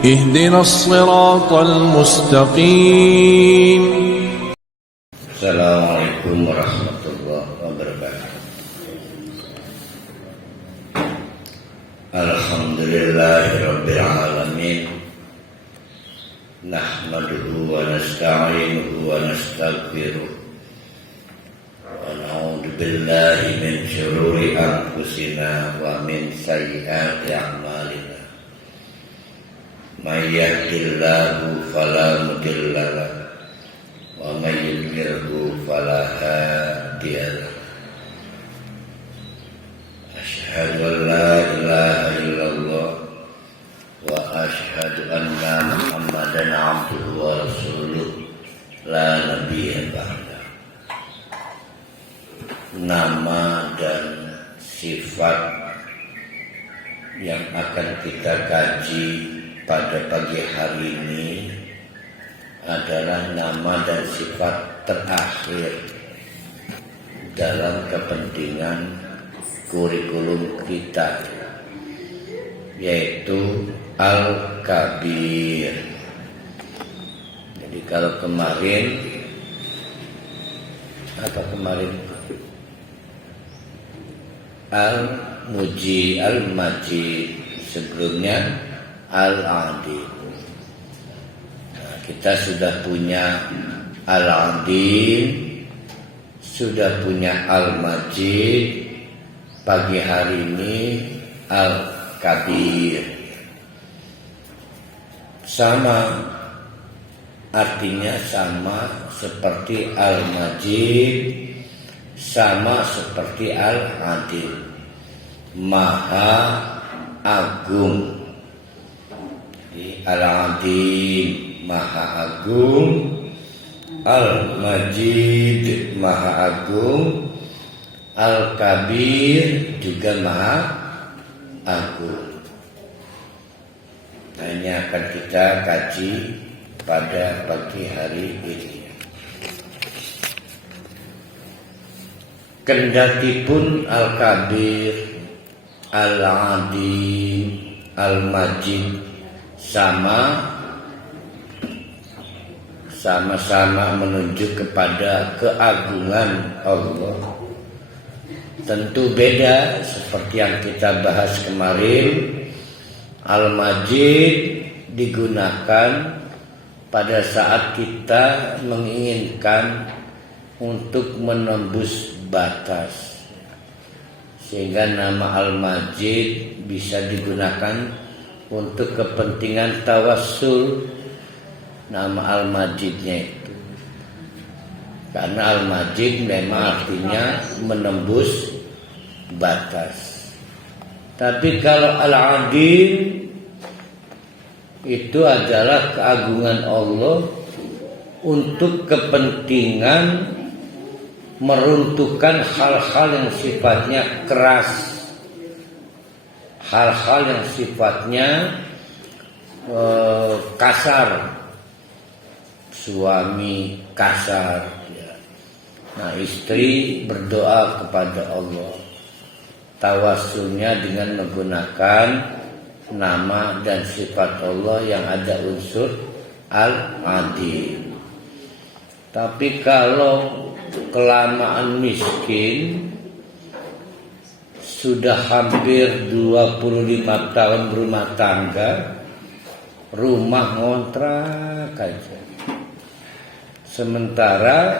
اهدنا الصراط المستقيم. السلام عليكم ورحمة الله وبركاته. الحمد لله رب العالمين، نحمده ونستعينه ونستغفره ونعوذ بالله من شرور أنفسنا ومن سيئات أعمالنا. من يهد الله فلا مضل له ومن يضلله فلا هادي له. أشهد أن لا إله إلا الله وأشهد أن محمدا عبده ورسوله لا نبي بعده. Nama dan sifat yang akan kita kaji pada pagi hari ini adalah nama dan sifat terakhir dalam kepentingan kurikulum kita, yaitu Al-Kabir. Jadi kalau kemarin Al-Muji, Al-Majid, sebelumnya Al-Adil. Nah, kita sudah punya Al-Adil, sudah punya Al-Majid, pagi hari ini Al-Kabir. Sama, artinya sama seperti Al-Majid, sama seperti Al-Adil, Maha Agung. Jadi Al-Adil Maha Agung, Al-Majid Maha Agung, Al-Kabir juga Maha Agung. Nah, ini akan kita kaji pada pagi hari ini. Kendatipun Al-Kabir, Al-Adil, Al-Majid sama-sama menunjuk kepada keagungan Allah. Tentu beda seperti yang kita bahas kemarin. Al-Majid digunakan pada saat kita menginginkan untuk menembus batas, sehingga nama Al-Majid bisa digunakan untuk kepentingan tawassul, nama Al-Majidnya itu. Karena Al-Majid memang artinya menembus batas. Tapi kalau Al-Adil itu adalah keagungan Allah untuk kepentingan meruntuhkan hal-hal yang sifatnya keras, hal-hal yang sifatnya kasar. Suami kasar, ya. Nah, istri berdoa kepada Allah, tawassulnya dengan menggunakan nama dan sifat Allah yang ada unsur Al-Adil. Tapi kalau kelamaan miskin, sudah hampir 25 tahun berumah tangga, rumah ngontrak aja, sementara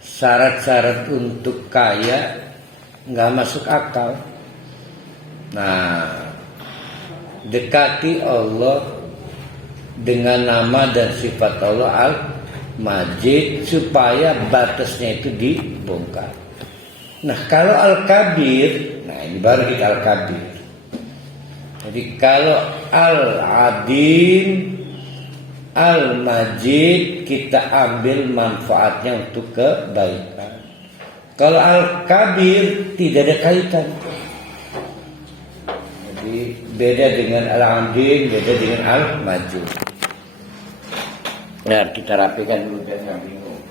syarat-syarat untuk kaya nggak masuk akal. Nah, dekati Allah dengan nama dan sifat Allah Al-Majid supaya batasnya itu dibongkar. Nah, kalau Al-Kabir, nah ini baru kita Al-Kabir. Jadi kalau Al-Adil, Al-Majid kita ambil manfaatnya untuk kebaikan. Kalau Al-Kabir tidak ada kaitan. Jadi beda dengan Al-Adil, beda dengan Al-Majid. Nah, kita rapikan dulu biar nggak bingung.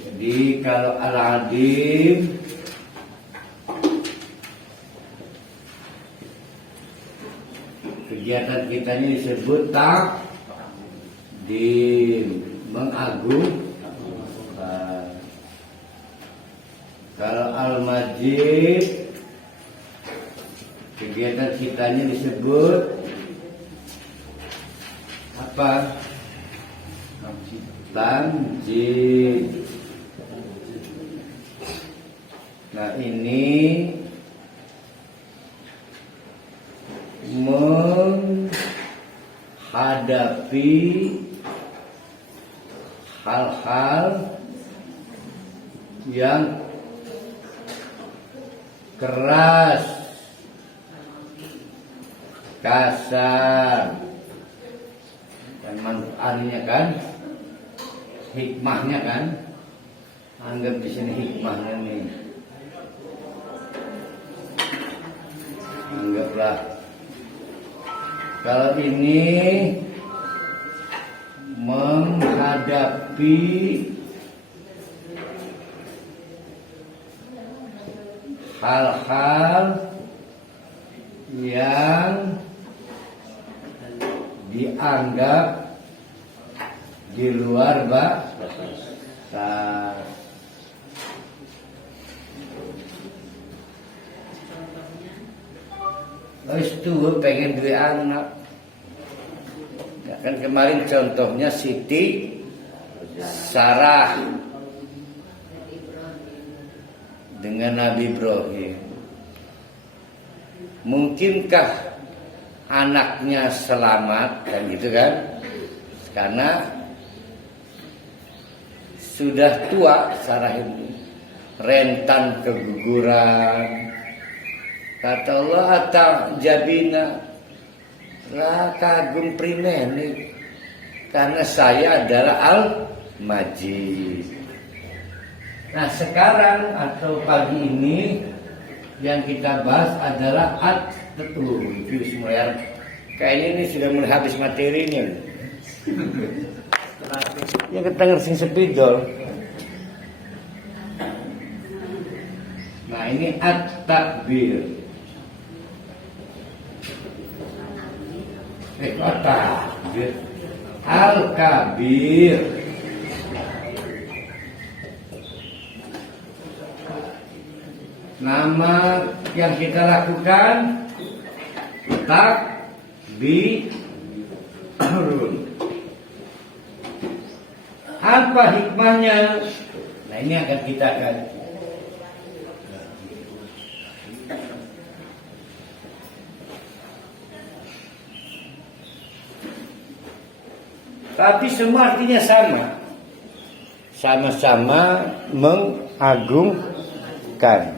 Jadi kalau Al-Adil Kegiatan kita ini disebut di mengagungkan. Kalau al-majid, kegiatan kita ini disebut apa? Tamjid. Nah, ini menghadapi hal-hal yang keras, kasar, dan manfaatnya kan, hikmahnya kan, anggap di sini hikmahnya nih, anggaplah kalau ini menghadapi hal-hal yang dianggap di luar batas. Itu pengen dua anak. Ya, kan kemarin contohnya Siti Sarah dengan Nabi Ibrahim. Mungkinkah anaknya selamat kan gitu kan? Karena sudah tua Sarah ini, rentan keguguran. Kata Allah, atau jabina lah kagum primeni, karena saya adalah al-majid. Nah, sekarang atau pagi ini yang kita bahas adalah itu semua. Kayaknya ini sudah mulai habis materinya. Ya kita ngerti sepidol. Nah, ini at-takbir. Takbir al-kabir. Nama yang kita lakukan takbirun. Apa hikmahnya? Nah, ini akan kita kaji. Tapi semua artinya sama. Sama-sama mengagungkan.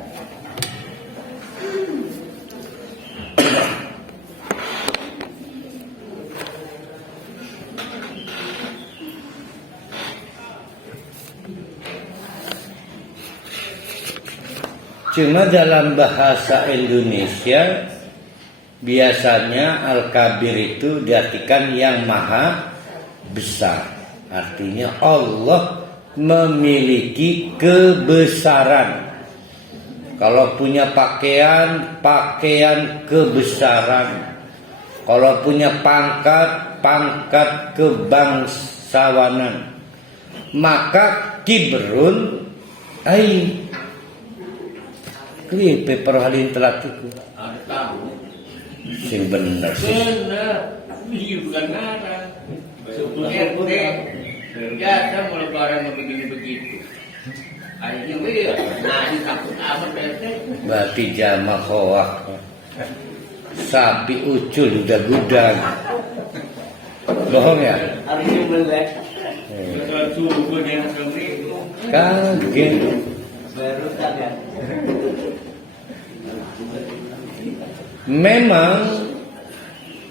Cuma dalam bahasa Indonesia biasanya al-kabir itu diartikan yang maha besar. Artinya Allah memiliki kebesaran. Kalau punya pakaian kebesaran. Kalau punya pangkat kebangsawanan. Maka kibrun klipe perhalin telatiku. Ada tahu. Sing bener sih. Bener. Ini bukan ngarang. RT biasa mulai barang begini-begitu. Akhirnya nah ini takut amat RT. Berarti jamaah hoak. Sapi ucul udah gudang. Bohong ya? Harusnya melek. Kalau subuh yang itu. Kaget. Baru sadar. Memang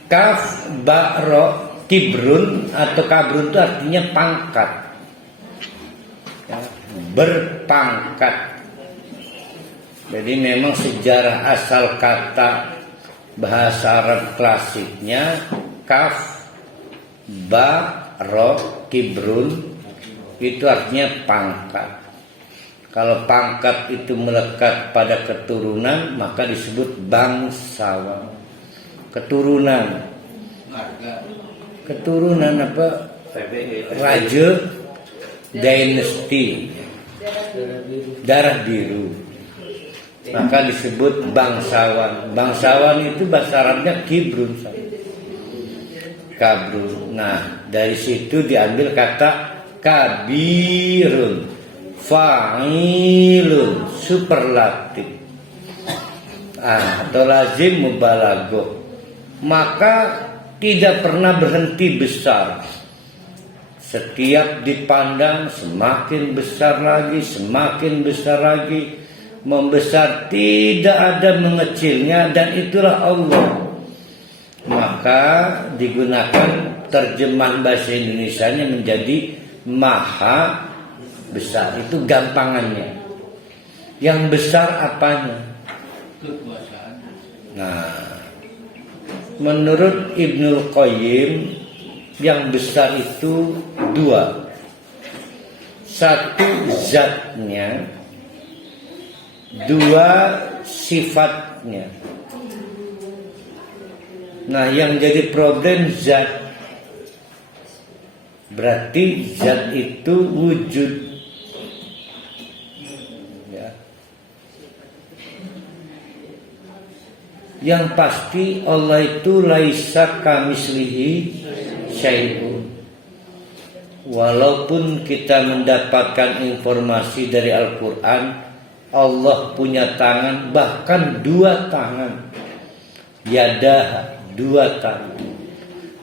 kaf ba'ro kibrun atau kabrun itu artinya pangkat, ya, berpangkat. Jadi memang sejarah asal kata bahasa Arab klasiknya kaf ba'ro kibrun itu artinya pangkat. Kalau pangkat itu melekat pada keturunan maka disebut bangsawan. Keturunan keturunan apa? Raja dinasti darah biru, maka disebut bangsawan. Bangsawan itu bahasa Arabnya kibrun, kabrun. Nah, dari situ diambil kata kabirun, fa'ilun, superlatif, atau lazim mubalaghah. Maka tidak pernah berhenti besar. Setiap dipandang semakin besar lagi, semakin besar lagi, membesar, tidak ada mengecilnya, dan itulah Allah. Maka digunakan terjemahan bahasa Indonesianya menjadi maha besar. Itu gampangannya. Yang besar apanya? Nah, menurut Ibnul Qayyim, yang besar itu dua. Satu zatnya, dua sifatnya. Nah, yang jadi problem zat. Berarti zat itu wujud. Ya. Yang pasti Allah itu laisa kamislihi syai'un. Walaupun kita mendapatkan informasi dari Al-Quran, Allah punya tangan, bahkan dua tangan. Yadah, dua tangan.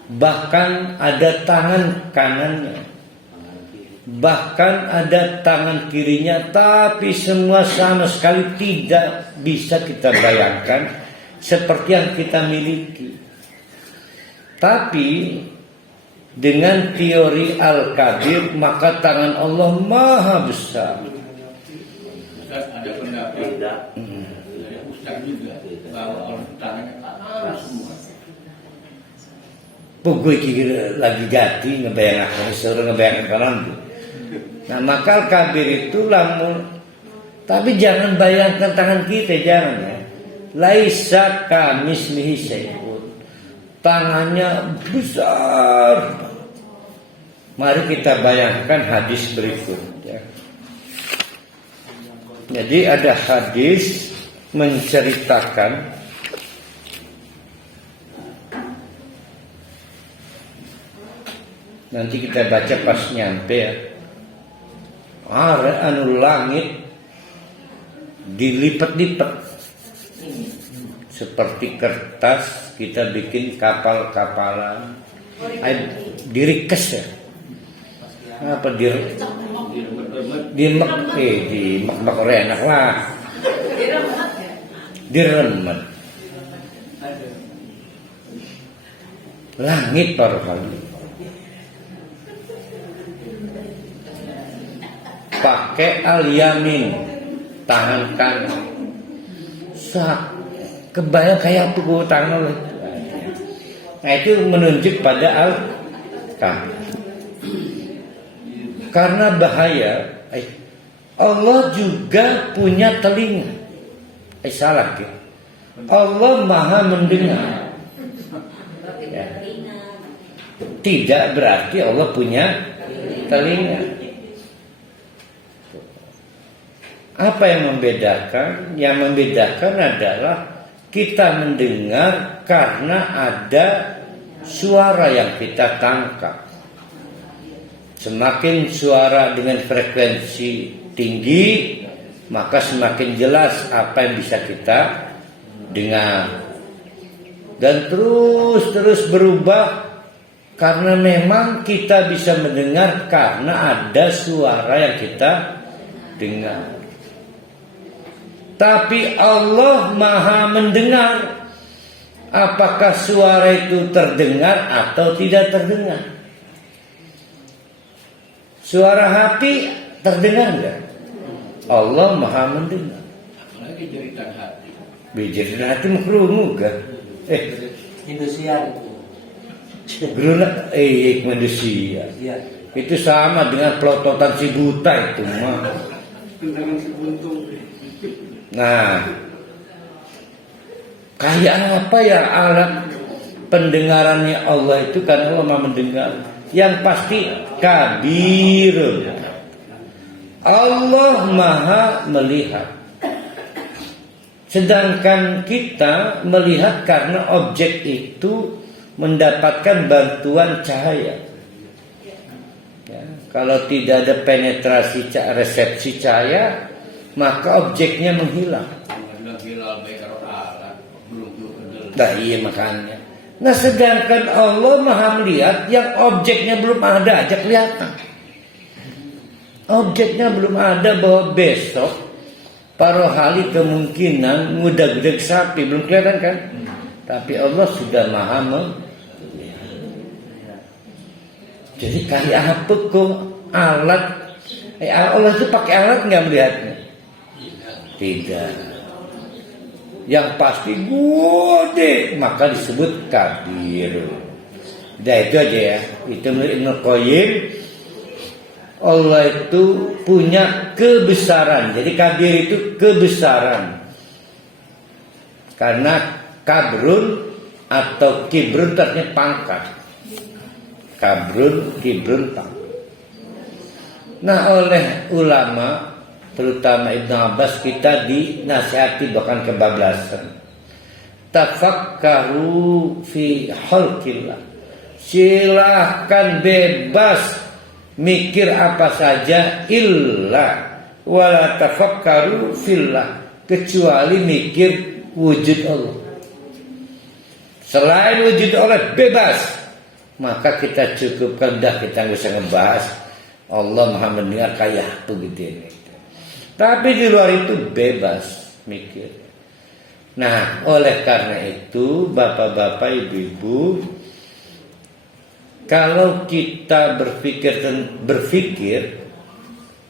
Bahkan ada tangan kanannya, bahkan ada tangan kirinya. Tapi semua sama sekali tidak bisa kita bayangkan seperti yang kita miliki. Tapi dengan teori Al-Kabir, maka tangan Allah maha besar. Ada pendapat dari Ustaz juga bahwa Allah tangannya semua. Pokoknya kira lagi ganti ngebayangkan, suruh ngebayangkan kanan. Nah, maka Al-Kabir itu lamun, tapi jangan bayangkan tangan kita, jangan ya. Laisa kamislihi syai'un. Tangannya besar. Mari kita bayangkan hadis berikut ya. Jadi ada hadis menceritakan nanti kita baca pas nyampe ya. Anu langit dilipat-lipat seperti kertas, kita bikin kapal-kapalan. Dirikes ya. Apa di mak enak lah. Diremet. Langit baru kali. Pakai al-yamin, tangan kanan. Kebayang kayak apa gue tangan oleh. Nah, itu menunjuk pada al-kabir. Karena bahaya, Allah juga punya telinga. Salah ya. Allah maha mendengar. Ya. Tidak berarti Allah punya telinga. Apa yang membedakan? Yang membedakan adalah kita mendengar karena ada suara yang kita tangkap. Semakin suara dengan frekuensi tinggi, maka semakin jelas apa yang bisa kita dengar. Dan terus berubah karena memang kita bisa mendengar karena ada suara yang kita dengar. Tapi Allah maha mendengar. Apakah suara itu terdengar atau tidak terdengar? Suara hati terdengar enggak? Allah maha mendengar. Apalagi jeritan hati. Jeritan hati mengkerungu kan? Indosiar itu. Geruna manusia. Iya. Itu sama dengan pelototan si buta itu mah. Tendangan sebuntung. Nah, kayak apa ya alat pendengarannya Allah itu karena Allah Maha mendengar. Yang pasti kabirun. Allah Maha melihat. Sedangkan kita melihat karena objek itu mendapatkan bantuan cahaya. Ya, kalau tidak ada penetrasi resepsi cahaya, maka objeknya menghilang. Nah iya makanya. Nah sedangkan Allah Maha melihat yang objeknya belum ada aja kelihatan. Objeknya belum ada bahwa besok parohali kemungkinan ngudag-ngudag sapi belum kelihatan kan? Tapi Allah sudah Maha melihat. Jadi kayak apa kok alat? Allah itu pakai alat nggak melihatnya? Tidak. Yang pasti gede maka disebut kabir. Udah itu aja ya. Itu menurut Ibnu Qayyim. Allah itu punya kebesaran. Jadi kabir itu kebesaran. Karena kabrun atau kibrun artinya pangkat. Kabrun, kibrun, pangkat. Nah oleh ulama terutama Ibnu Abbas kita dinasihati bahkan kebablasan. Tafakkaru fi khalqillah. Silahkan bebas mikir apa saja illa wala tafakkaru fillah, kecuali mikir wujud Allah. Selain wujud Allah bebas, maka kita cukupkan dah, kita nggak usah ngebahas Allah Maha mendengar kayak begitu ini. Tapi di luar itu bebas mikir. Nah, oleh karena itu, bapak-bapak, ibu-ibu, kalau kita berpikir,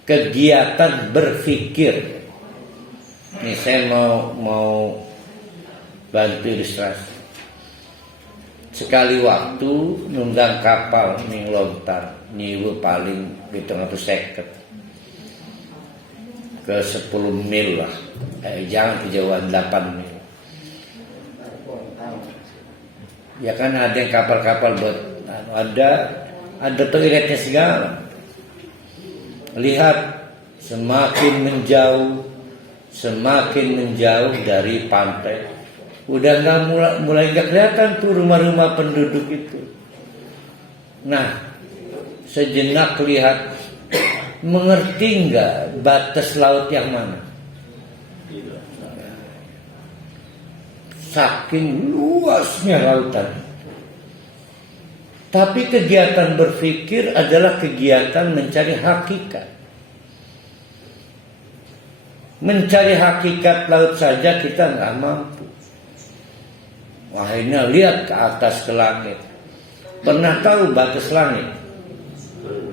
kegiatan berpikir. Ini saya mau bantu ilustrasi. Sekali waktu nunggang kapal ning lontar, nyiwu paling 750 ke 10 mil lah, jangan kejauhan 8 mil. Ya kan ada yang kapal-kapal buat ada toiletnya segala. Lihat semakin menjauh dari pantai, udah nggak mulai nggak kelihatan tuh rumah-rumah penduduk itu. Nah sejenak lihat. Mengerti nggak batas laut yang mana? Saking luasnya lautan. Tapi kegiatan berpikir adalah kegiatan mencari hakikat. Mencari hakikat laut saja kita nggak mampu. Wah ini lihat ke atas ke langit. Pernah tahu batas langit?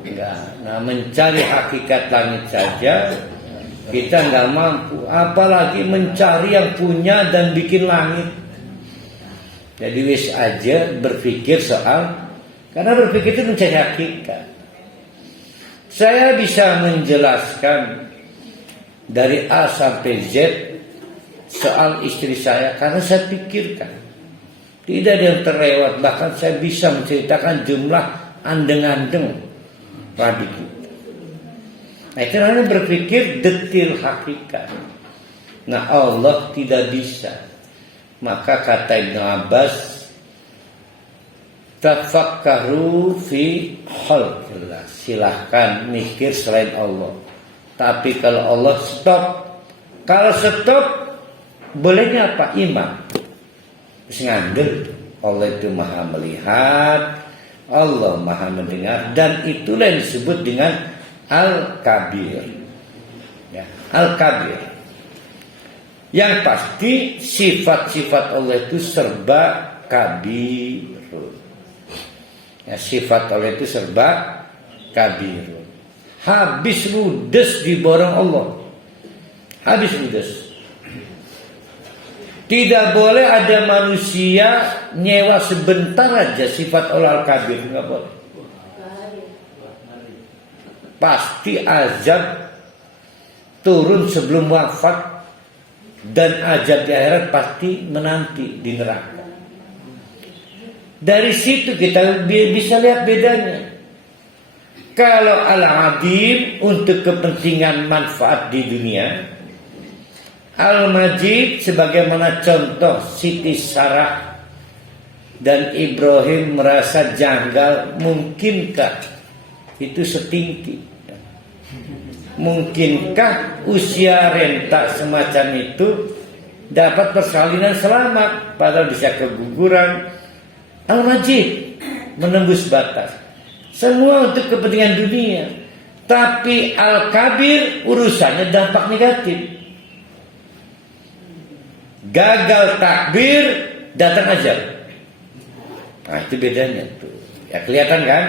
Enggak. Nah mencari hakikat langit saja kita nggak mampu, apalagi mencari yang punya dan bikin langit. Jadi wis aja berpikir soal, karena berpikir itu mencari hakikat. Saya bisa menjelaskan dari A sampai Z soal istri saya karena saya pikirkan. Tidak ada yang terlewat, bahkan saya bisa menceritakan jumlah andeng-andeng padi kita. Nah itu namanya berpikir detil hakikat. Nah Allah tidak bisa. Maka kata Ibnu Abbas, tafakkaru fi khalqillah. Silahkan mikir selain Allah. Tapi kalau Allah stop. Kalau stop bolehnya apa? Iman. Terus ngandel. Allah itu Maha melihat, Allah Maha mendengar, dan itulah yang disebut dengan Al-Kabir. Ya, Al-Kabir. Yang pasti sifat-sifat Allah itu serba kabirun. Ya, sifat Allah itu serba kabirun. Habis ludes diborong Allah. Habis ludes. Tidak boleh ada manusia nyewa sebentar aja sifat Allah Al-Kabir, nggak boleh. Pasti azab turun sebelum wafat, dan azab di akhirat pasti menanti di neraka. Dari situ kita bisa lihat bedanya. Kalau al-adim untuk kepentingan manfaat di dunia, al-majid sebagaimana contoh Siti Sarah dan Ibrahim merasa janggal, mungkinkah itu setinggi? Mungkinkah usia renta semacam itu dapat persalinan selamat, padahal bisa keguguran? Al-majid menembus batas. Semua untuk kepentingan dunia. Tapi al-kabir urusannya dampak negatif. Gagal takbir, datang ajal. Nah itu bedanya tuh. Ya kelihatan kan?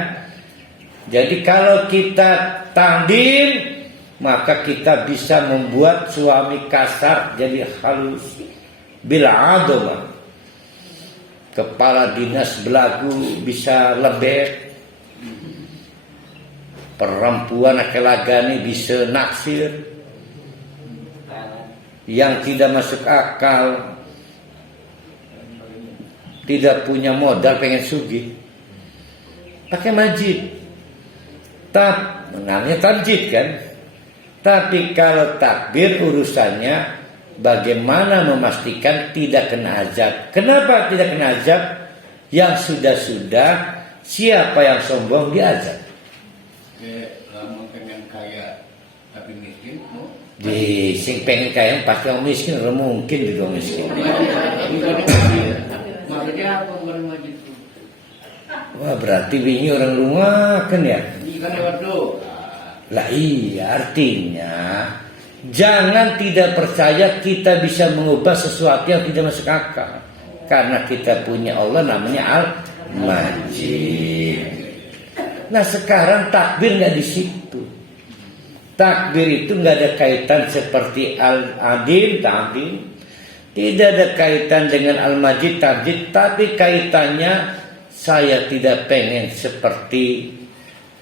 Jadi kalau kita tanding, maka kita bisa membuat suami kasar jadi halus. Bila adoma, kepala dinas belagu bisa lembek. Perempuan akelagani bisa naksir. Yang tidak masuk akal, tidak punya modal, pengen sugih, pakai majid. Namanya tamjid kan. Tapi kalau takbir urusannya bagaimana memastikan tidak kena azab. Kenapa tidak kena azab? Yang sudah-sudah siapa yang sombong diazab. Lama pengen kaya tapi miskin, Di sing pengen kaya pasti orang miskin, orang mungkin di orang miskin. Maksudnya apa bukan wajib itu? Wah berarti wingi orang rumah kan ya? Ikan lewat doa. Lah iya, artinya jangan tidak percaya kita bisa mengubah sesuatu yang tidak masuk akal. Karena kita punya Allah namanya Al-Majid. Nah sekarang takbir nggak di situ. Takbir itu nggak ada kaitan seperti al-adil, ta'dim. Tidak ada kaitan dengan al-majid, tamjid. Tapi kaitannya saya tidak pengen seperti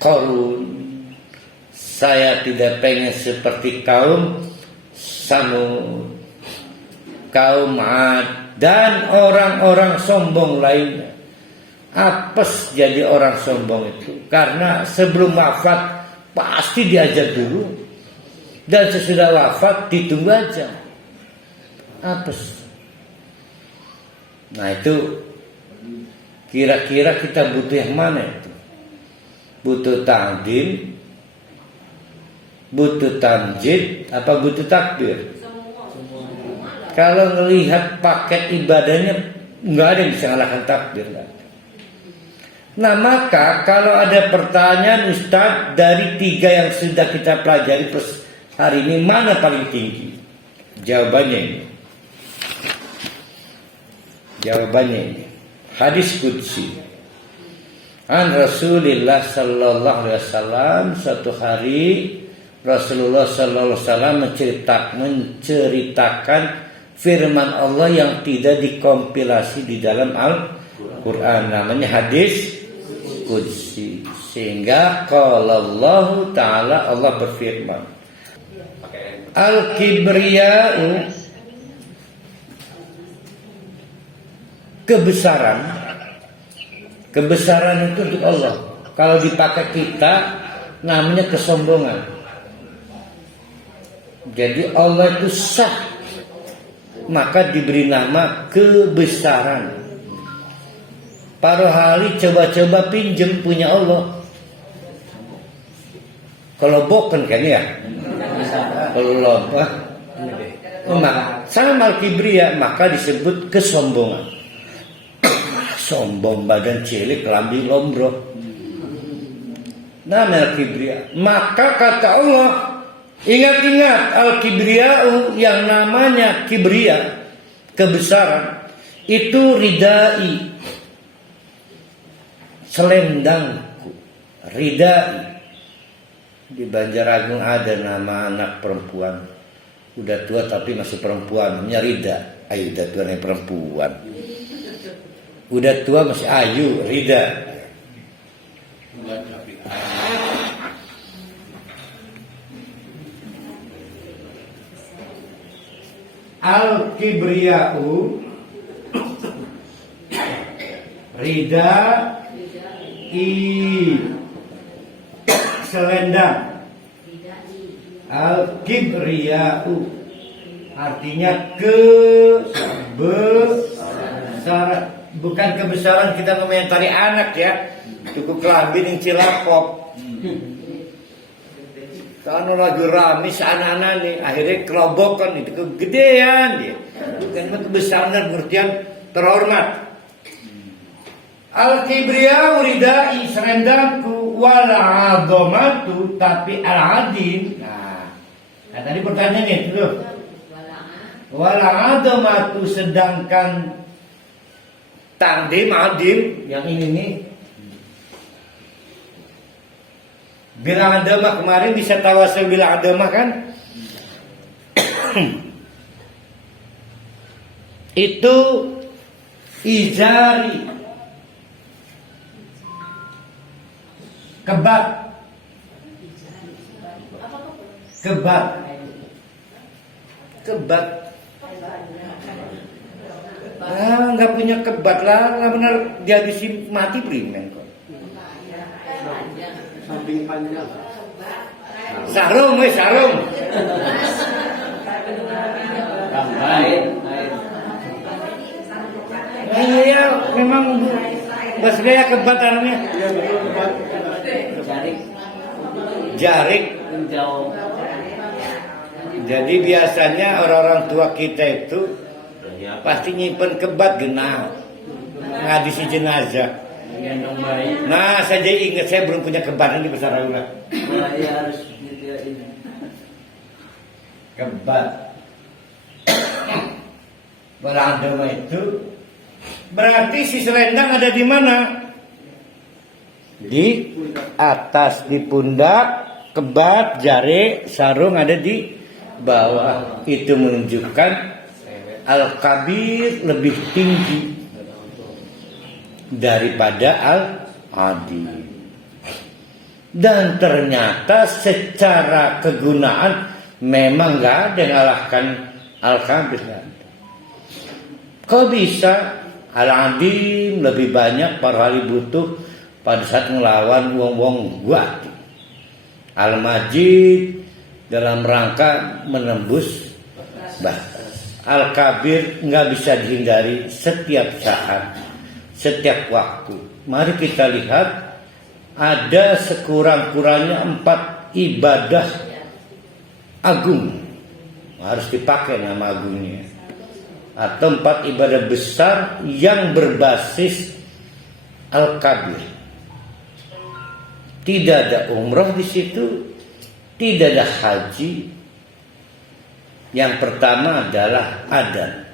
Qarun. Saya tidak pengen seperti kaum Samud, kaum Ad, dan orang-orang sombong lainnya. Apes jadi orang sombong itu karena sebelum wafat pasti diajar dulu, dan sesudah wafat ditunggu aja. Apes. Nah itu kira-kira kita butuh yang mana itu? Butuh ta'dim, butuh tamjid, apa butuh takbir? Kalau melihat paket ibadahnya nggak ada yang bisa ngalahkan takbir kan? Nah maka kalau ada pertanyaan Ustadz, dari 3 yang sudah kita pelajari hari ini mana paling tinggi? Jawabannya ini hadis qudsi an Rasulillah sallallahu alaihi wasallam. Suatu hari Rasulullah sallallahu alaihi wasallam menceritakan firman Allah yang tidak dikompilasi di dalam Al-Quran, namanya hadis qudsi. Sehingga qala Allah Ta'ala, Allah berfirman, al-kibriya'u, kebesaran itu untuk Allah. Kalau dipakai kita namanya kesombongan. Jadi Allah itu sah, maka diberi nama kebesaran. Para hari coba-coba pinjem punya Allah. Kalau boken kan ya. Kalau lomba sama al-kibriya, maka disebut kesombongan. Sombong, badan cilik, kelambi lombro. Nama al-kibriya. Maka kata Allah, ingat-ingat al-kibriya'u, yang namanya kibriya, kebesaran, itu ridai, selendangku. Ridai. Di Banjaragung ada nama anak perempuan, udah tua tapi masih perempuan, namanya Rida. Ayo udah tua nih perempuan, udah tua masih ayu, Rida. Al-kibriya'u Rida I selendang. Al-kibriya'u artinya kebesaran. Bukan kebesaran kita komentari anak ya. Cukup kelambin yang cilakop. Kalau lagi rame anak-anak nih, akhirnya kerobokan itu kegedean dia. Bukan kebesaran dan pengertian terhormat. Al-kibriya'u ridai serendangku wal adhamatu tapi al-adin. Nah, tadi pertanyaannya itu loh. Wal adhamatu sedangkan tangdim adim yang ini nih. Bila adamah kemarin bisa tawasul bila adamah kan? Itu izari kebat nggak punya kebat lah benar dia disim mati primen kok. Samping panjang. Sarung. Iya, memang bahasa gaya kebat anaknya. Jarik. Menjauh. Jadi biasanya orang-orang tua kita itu pasti nyimpen kebat genah ngadisi jenazah. Nah, saya jadi ingat saya belum punya kebat di besar ulah. Nah, ya harus disediain. Kebat. Beragama itu berarti si selendang ada di mana? Di atas, di pundak, kebat, jari, sarung ada di bawah. Itu menunjukkan al-kabir lebih tinggi daripada al-adi. Dan ternyata secara kegunaan memang nggak ada yang ngalahkan al-kabir. Kok bisa al-adi lebih banyak para ahli butuh pada saat melawan wong-wong guati. Al-majid dalam rangka menembus batas. Al-kabir nggak bisa dihindari setiap saat, setiap waktu. Mari kita lihat ada sekurang-kurangnya 4 ibadah agung harus dipakai nama agungnya, atau 4 ibadah besar yang berbasis al-kabir. Tidak ada umrah di situ, tidak ada haji. Yang pertama adalah adzan.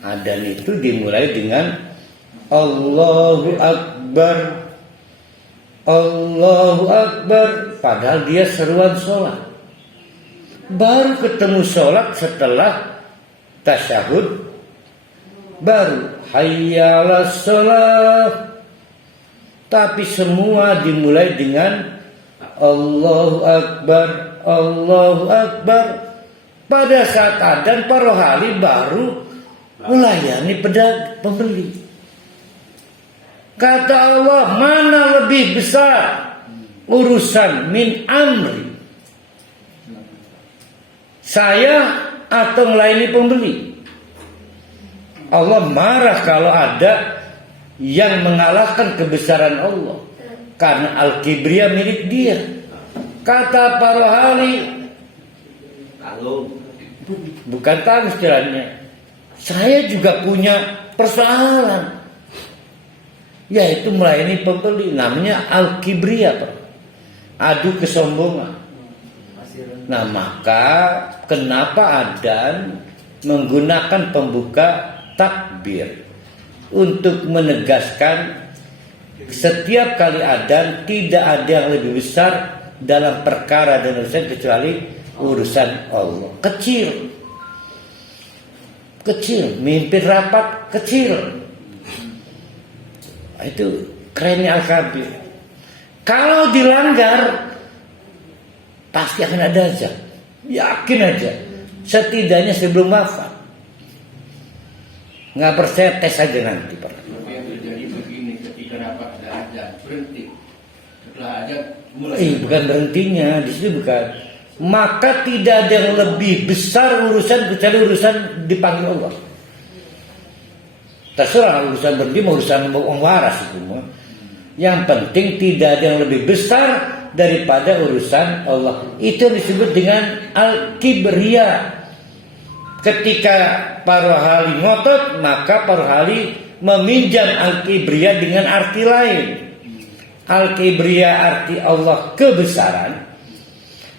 Adzan itu dimulai dengan Allahu Akbar, Allahu Akbar, padahal dia seruan sholat. Baru ketemu sholat setelah tasyahud, baru hayya 'alas sholat. Tapi semua dimulai dengan Allahu Akbar, Allahu Akbar. Pada saat adzan para rohani baru melayani pembeli. Kata Allah, mana lebih besar urusan min amri, saya atau melayani pembeli? Allah marah kalau ada yang mengalahkan kebesaran Allah, karena al-kibriya milik dia. Kata para rohani, bukan tahu istilahnya, saya juga punya persoalan, yaitu melayani pembeli. Namanya al-kibriya, adu kesombongan. Nah, maka kenapa adzan menggunakan pembuka takbir untuk menegaskan setiap kali adzan tidak ada yang lebih besar dalam perkara dan urusan kecuali urusan Allah. Kecil, mimpin rapat kecil. Itu kerennya al-kabir. Kalau dilanggar pasti akan ada azab. Yakin aja. Setidaknya sebelum wafat. Nggak percaya, tes aja nanti. Bukan berhentinya, di situ bukan. Maka tidak ada yang lebih besar urusan kecuali urusan dipanggil Allah. Terserah urusan berhenti mau urusan uang waras itu semua. Yang penting tidak ada yang lebih besar daripada urusan Allah. Itu yang disebut dengan al-kibriya. Ketika para ahli ngotot, maka para ahli meminjam al-kibriya dengan arti lain. Al-kibriya arti Allah kebesaran.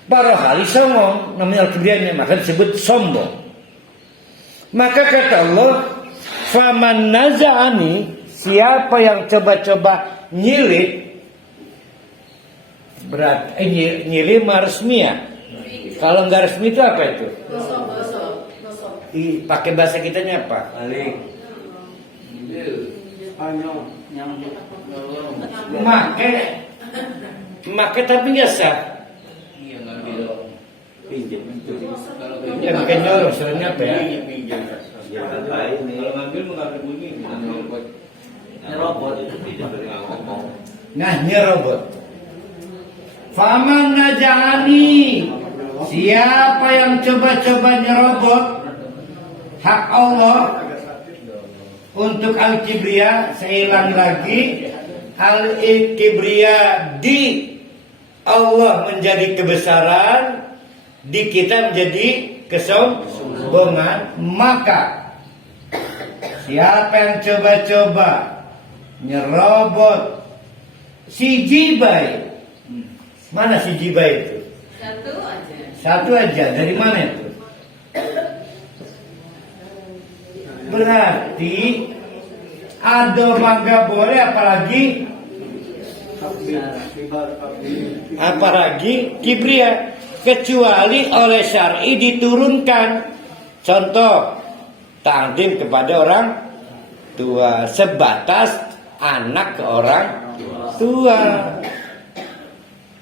Para ahli songong, namanya al-kibriyanya, maka disebut sombong. Maka kata Allah, faman naza'ani, siapa yang coba-coba nyilip, nyilip resmiya. Kalau nggak resmi itu apa itu? Pakai bahasa kitanya apa? Balik. Spanyol. Make tapi nggak sah. Iya ngambil pinjam. Ya makin nyolong, soalnya apa ya? Pinjam. Kalau ngambil mengambil bunyi. Robot. Nah, nyerobot. Faman naja'ani, siapa yang coba-coba nyerobot hak Allah untuk al-kibriya, seilang lagi al-kibriya di Allah menjadi kebesaran, di kita menjadi kesombongan, maka siapa yang coba-coba nyerobot si jibai. Mana si jibai itu? Satu aja. Dari mana itu? Berarti ada boleh, apalagi kibriya, kecuali oleh syar'i diturunkan. Contoh, ta'zim kepada orang tua, sebatas anak ke orang tua.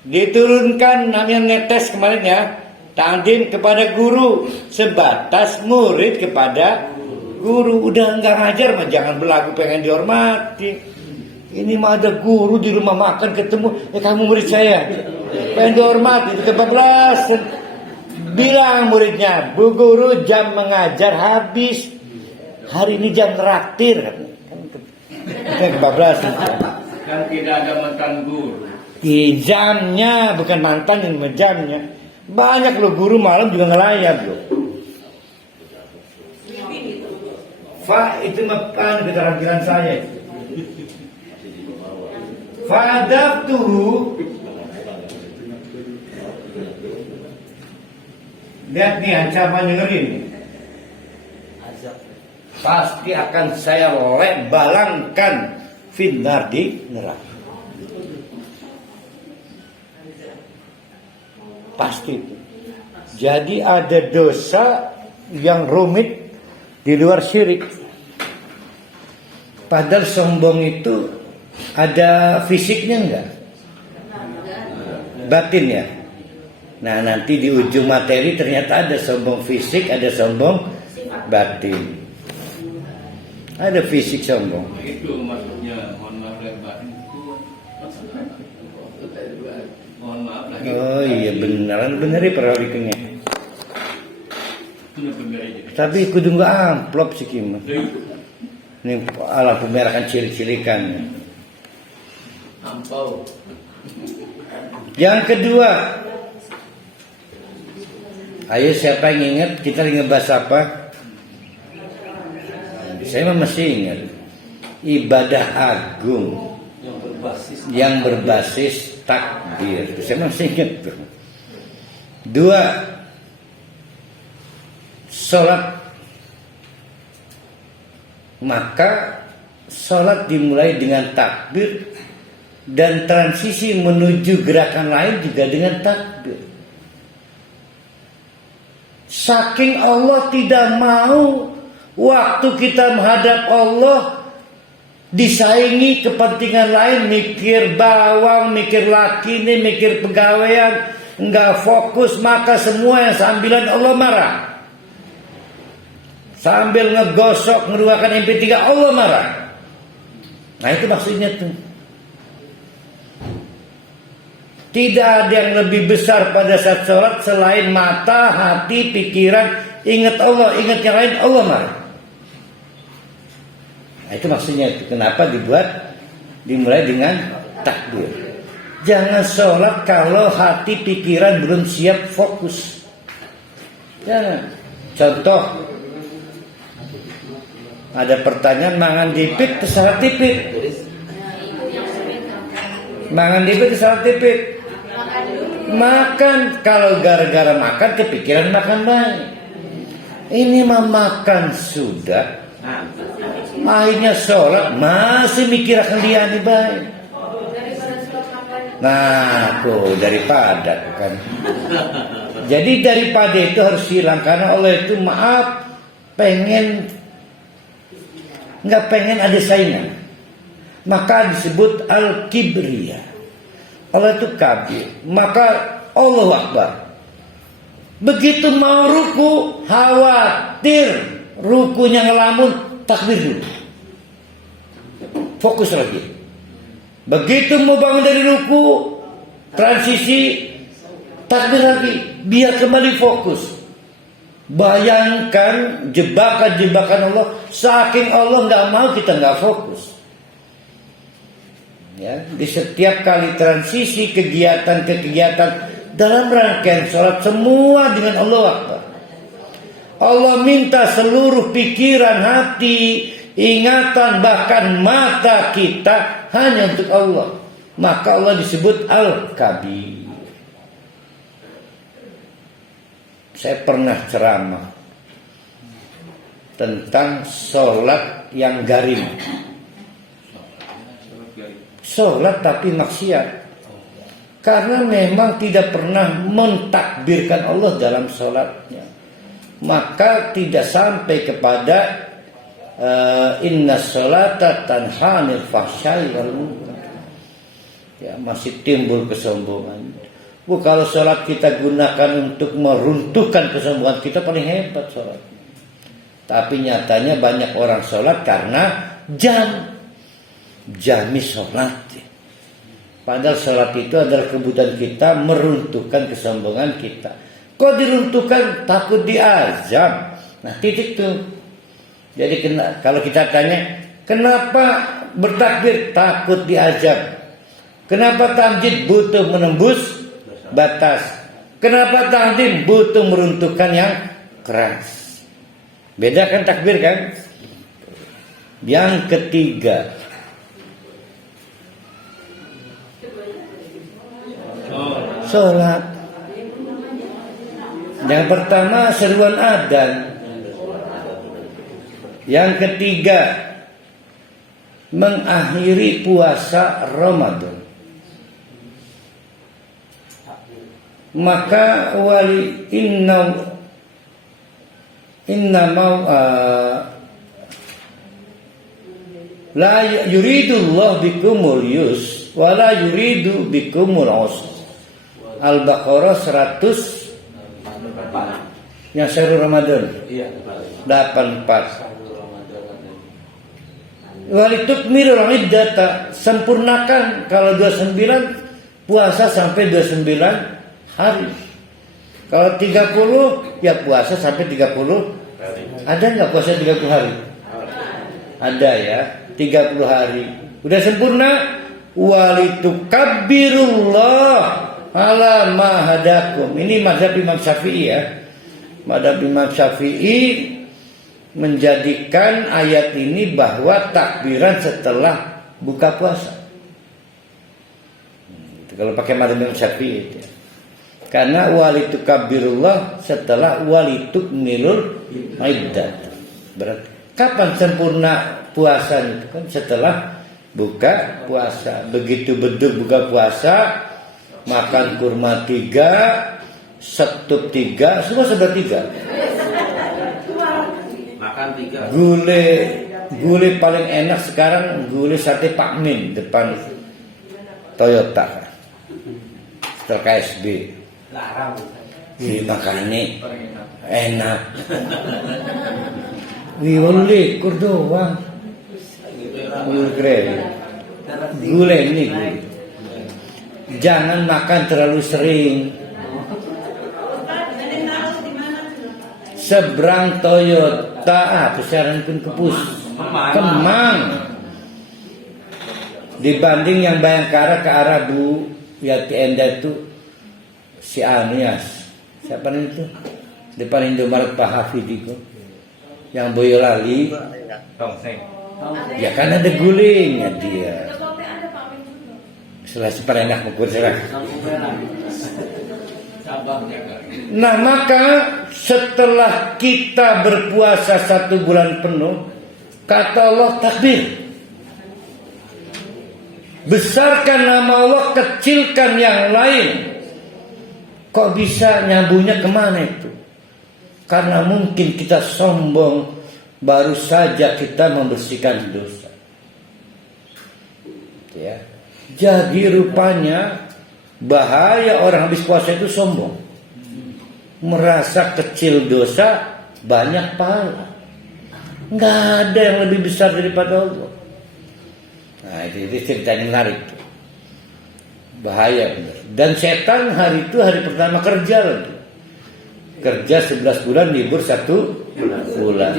Diturunkan namanya netes kemarin ya, ta'zim kepada guru, sebatas murid kepada guru. Udah nggak ngajar mah jangan berlagu pengen dihormati. Ini mah ada guru di rumah makan ketemu, kamu murid saya, pengen dihormati. Kebablasan. Bilang muridnya, bu guru jam mengajar habis, hari ini jam traktir. Kan kebablasan. Kan tidak ada mantan guru. Di jamnya, bukan mantan yang jamnya. Banyak loh guru malam juga ngelayap loh. Itu makan keterampilan saya. Fa'adabtuhu. Lihat nih ancaman dengerin. Pasti akan saya balangkan finnar di neraka. Pasti itu. Jadi ada dosa yang rumit di luar syirik. Padahal sombong itu ada fisiknya enggak? Batin ya. Nah nanti di ujung materi ternyata ada sombong fisik, ada sombong batin. Ada fisik sombong. Itu maksudnya mohon maaf lahir batin. Mohon maaf lahir. Oh iya beneran perharikannya. Tapi kudu nggak amplop sih Kim. Ini alat pemerakan ciri-cirikan. Ampau. Yang kedua, ayo siapa yang ingat kita lagi ngebahas apa? Saya masih ingat ibadah agung yang berbasis takbir. Saya masih ingat tuh. Dua, sholat. Maka sholat dimulai dengan takbir dan transisi menuju gerakan lain juga dengan takbir. Saking Allah tidak mau waktu kita menghadap Allah disaingi kepentingan lain, mikir bawang, mikir laki nih, mikir pegawaian, enggak fokus, maka semua yang sambilan Allah marah. Sambil ngegosok, ngeruakan MP3 Allah marah. Nah itu maksudnya tuh. Tidak ada yang lebih besar pada saat sholat selain mata, hati, pikiran. Ingat Allah, ingat yang lain, Allah marah. Nah, itu maksudnya itu. Kenapa dimulai dengan takbir. Jangan sholat kalau hati, pikiran belum siap fokus. Jangan. Contoh, ada pertanyaan mangan dipit tersalah tipit. Mangan dipit tersalah tipit. Makan, kalau gara-gara makan kepikiran makan baik. Ini mah makan sudah, akhirnya sholat masih mikir akan dia nih baik. Nah tuh daripada kan. Jadi daripada itu harus hilang, karena Allah itu maaf nggak pengen ada saingan. Maka disebut al-kibriya. Allah itu kabir. Maka Allahu Akbar. Begitu mau ruku, khawatir rukunya ngelamun, takbir dulu. Fokus lagi. Begitu mau bangun dari ruku, transisi, takbir lagi. Biar kembali fokus. Bayangkan jebakan-jebakan Allah. Saking Allah nggak mau, kita nggak fokus. Ya, di setiap kali transisi kegiatan dalam rangkaian sholat semua dengan Allah Akbar. Allah minta seluruh pikiran, hati, ingatan, bahkan mata kita hanya untuk Allah. Maka Allah disebut Al-Kabir. Saya pernah ceramah tentang sholat yang garim. Sholat tapi maksiat. Karena memang tidak pernah mentakbirkan Allah dalam sholatnya. Maka tidak sampai kepada inna sholata tanha 'anil fahsya'i wal munkar. Ya, masih timbul kesombongan. Kalau sholat kita gunakan untuk meruntuhkan kesombongan kita, paling hebat sholat. Tapi nyatanya banyak orang sholat karena jami sholat. Padahal sholat itu adalah kebutuhan kita meruntuhkan kesombongan kita. Kok diruntuhkan? Takut diazab. Nah titik tuh. Jadi kalau kita tanya, kenapa bertakbir? Takut diazab. Kenapa tahmid? Butuh menembus batas. Kenapa tahmid? Butuh meruntuhkan yang keras. Beda kan takbir kan? Yang ketiga, sholat. Yang pertama seruan adzan. Yang ketiga mengakhiri puasa Ramadan. Maka wali inna mau la yuridullah bikumul yus wa la yuridu bikumul usr. Al-Baqarah 100 yang seru Ramadan. Iya, 84. Walitukmirul iddata, sempurnakan. Kalau 29 puasa sampai 29 hari. Kalau 30 ya puasa sampai 30. Ada enggak puasa 30 hari? Ada ya, 30 hari. Udah sempurna. Walitukabbirullah ala ma hadakum. Ini mazhab Imam Syafi'i ya. Mazhab Imam Syafi'i menjadikan ayat ini bahwa takbiran setelah buka puasa. Kalau pakai mazhab Imam Syafi'i itu. Karena walitukabbirullah setelah walitukmilul iddat. Berarti kapan sempurna puasa itu? Kan setelah buka puasa. Begitu beduk buka puasa, makan kurma 3, setup 3, semua sudah 3. Makan 3. Gulai paling enak sekarang gulai sate Pak Min depan Toyota. Setelah KSB. Larang. Makannya enak. Wih, kurdoang. Gulai ini. Jangan makan terlalu sering. Seberang Toyota, pesaran pun kepus. Kemang. Dibanding yang Bayangkara ke arah Bu Yati Enda itu si Anias. Siapa nih itu? Depan Indomaret Pak Hafid itu. Yang Boyolali. Ya kan ada gulingnya dia. Setelah seperenak mengukur serah. Nah maka setelah kita berpuasa 1 bulan penuh, kata Allah takbir. Besarkan nama Allah, kecilkan yang lain. Kok bisa nyambungnya kemana itu? Karena mungkin kita sombong, baru saja kita membersihkan dosa. Ya. Jadi rupanya bahaya orang habis puasa itu sombong. Merasa kecil dosa, banyak pahala. Nggak ada yang lebih besar daripada Allah. Nah itu ceritanya menarik. Bahaya benar. Dan setan hari itu hari pertama kerja lagi. Kerja 11 bulan, libur 1 bulan.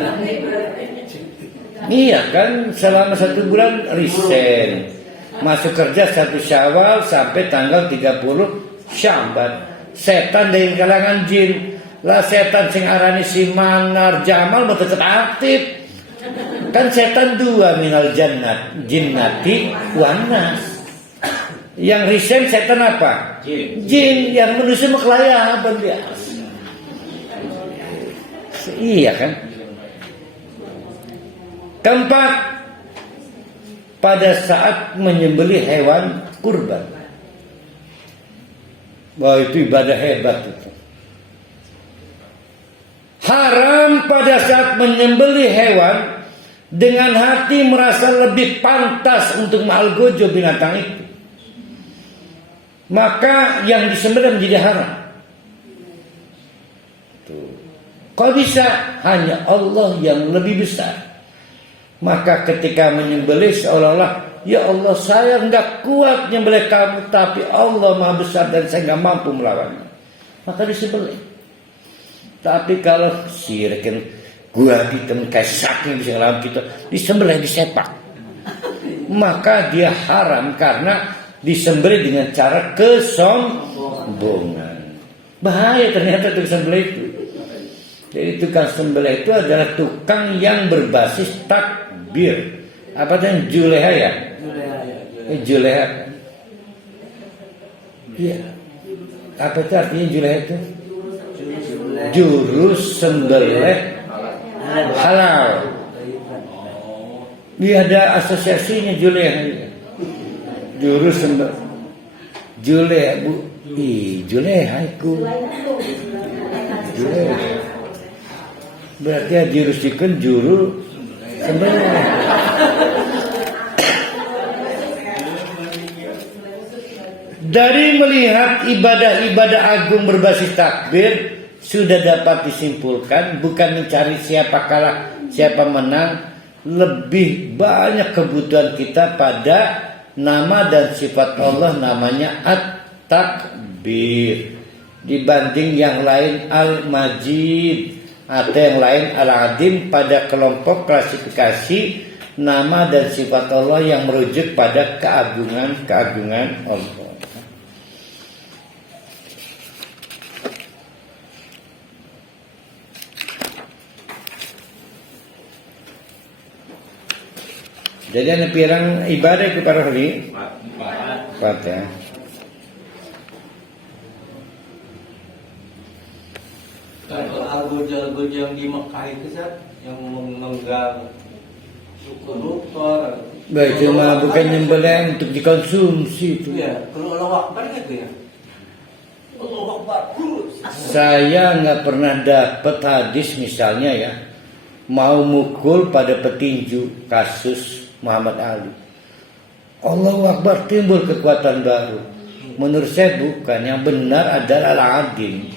Iya kan, selama 1 bulan resign. Masuk kerja 1 Syawal sampai tanggal 30 Sya'ban. Setan dari kalangan jin. Lah setan sing arani si Manar Jamal mau tetap aktif. Kan setan 2 minal jannat, jinnati wanas. Yang resign setan apa? Jin. Yang manusia kelayaban biasa. Iya kan? Keempat, pada saat menyembelih hewan kurban. Wah itu ibadah hebat itu. Haram pada saat menyembelih hewan dengan hati merasa lebih pantas untuk ma'algojo binatang itu. Maka yang disembelih menjadi haram. Tuh. Kok bisa? Hanya Allah yang lebih besar. Maka ketika menyembelih seolah-olah, ya Allah saya nggak kuat menyembelih kamu, tapi Allah Maha Besar dan saya nggak mampu melawannya. Maka disembelih. Tapi kalau sirken gua hitam kayak saking bisa ngelawan kita, disembelih disepak. Maka dia haram karena disembelih dengan cara kesombongan. Bahaya ternyata tukang sembelih itu. Jadi tukang sembelih itu adalah tukang yang berbasis takbir. Apa itu juleha ya? Juleha. Iya. Apa itu artinya juleha itu? Jurus sembelih halal. Dia ada asosiasinya juleha. Jurus sembelih. Juleha bu. Juleha itu. Juleha. Berarti jurus ikun juru sembelih. Dari melihat ibadah-ibadah agung berbasis takbir sudah dapat disimpulkan bukan mencari siapa kalah, siapa menang, lebih banyak kebutuhan kita pada nama dan sifat Allah namanya At-Takbir dibanding yang lain Al-Majid atau yang lain Al-Adim pada kelompok klasifikasi nama dan sifat Allah yang merujuk pada keagungan Allah. Jadi ada pirang ibadah itu para hari 4 ya. Kalau algojo-algojo yang di Mekah itu yang menggang koruptor. Baik, cuma bukan nyembelih untuk dikonsumsi itu. Iya, kalau Allah Akbar gitu ya. Allah Akbar. Saya nggak pernah dapat hadis misalnya ya mau mukul pada petinju kasus Muhammad Ali. Allahu Akbar, timbul kekuatan baru. Menurut saya bukan, yang benar adalah Al-Adil.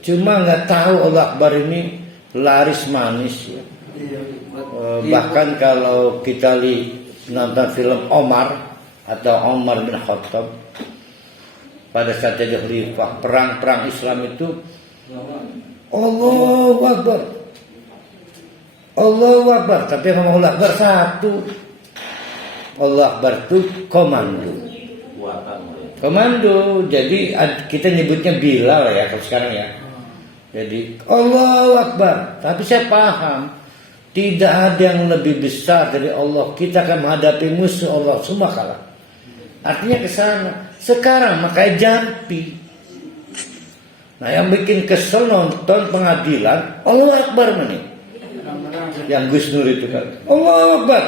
Cuma nggak tahu Allah Akbar ini laris manis ya. Bahkan kalau kita nonton film Omar atau Umar bin Khattab pada saat jadi khalifah perang-perang Islam itu Allahu Akbar, Allahu Akbar, tapi yang ngomong Allahu Akbar satu. Allahu Akbar itu komando. Jadi kita nyebutnya Bilal ya kalau sekarang ya. Jadi Allahu Akbar. Tapi saya paham tidak ada yang lebih besar dari Allah. Kita akan menghadapi musuh Allah, semua kalah. Artinya ke sana. Sekarang makanya jampi. Nah yang bikin kesel nonton pengadilan Allahu Akbar mana? Yang Gus Nur itu kan Allahu Akbar.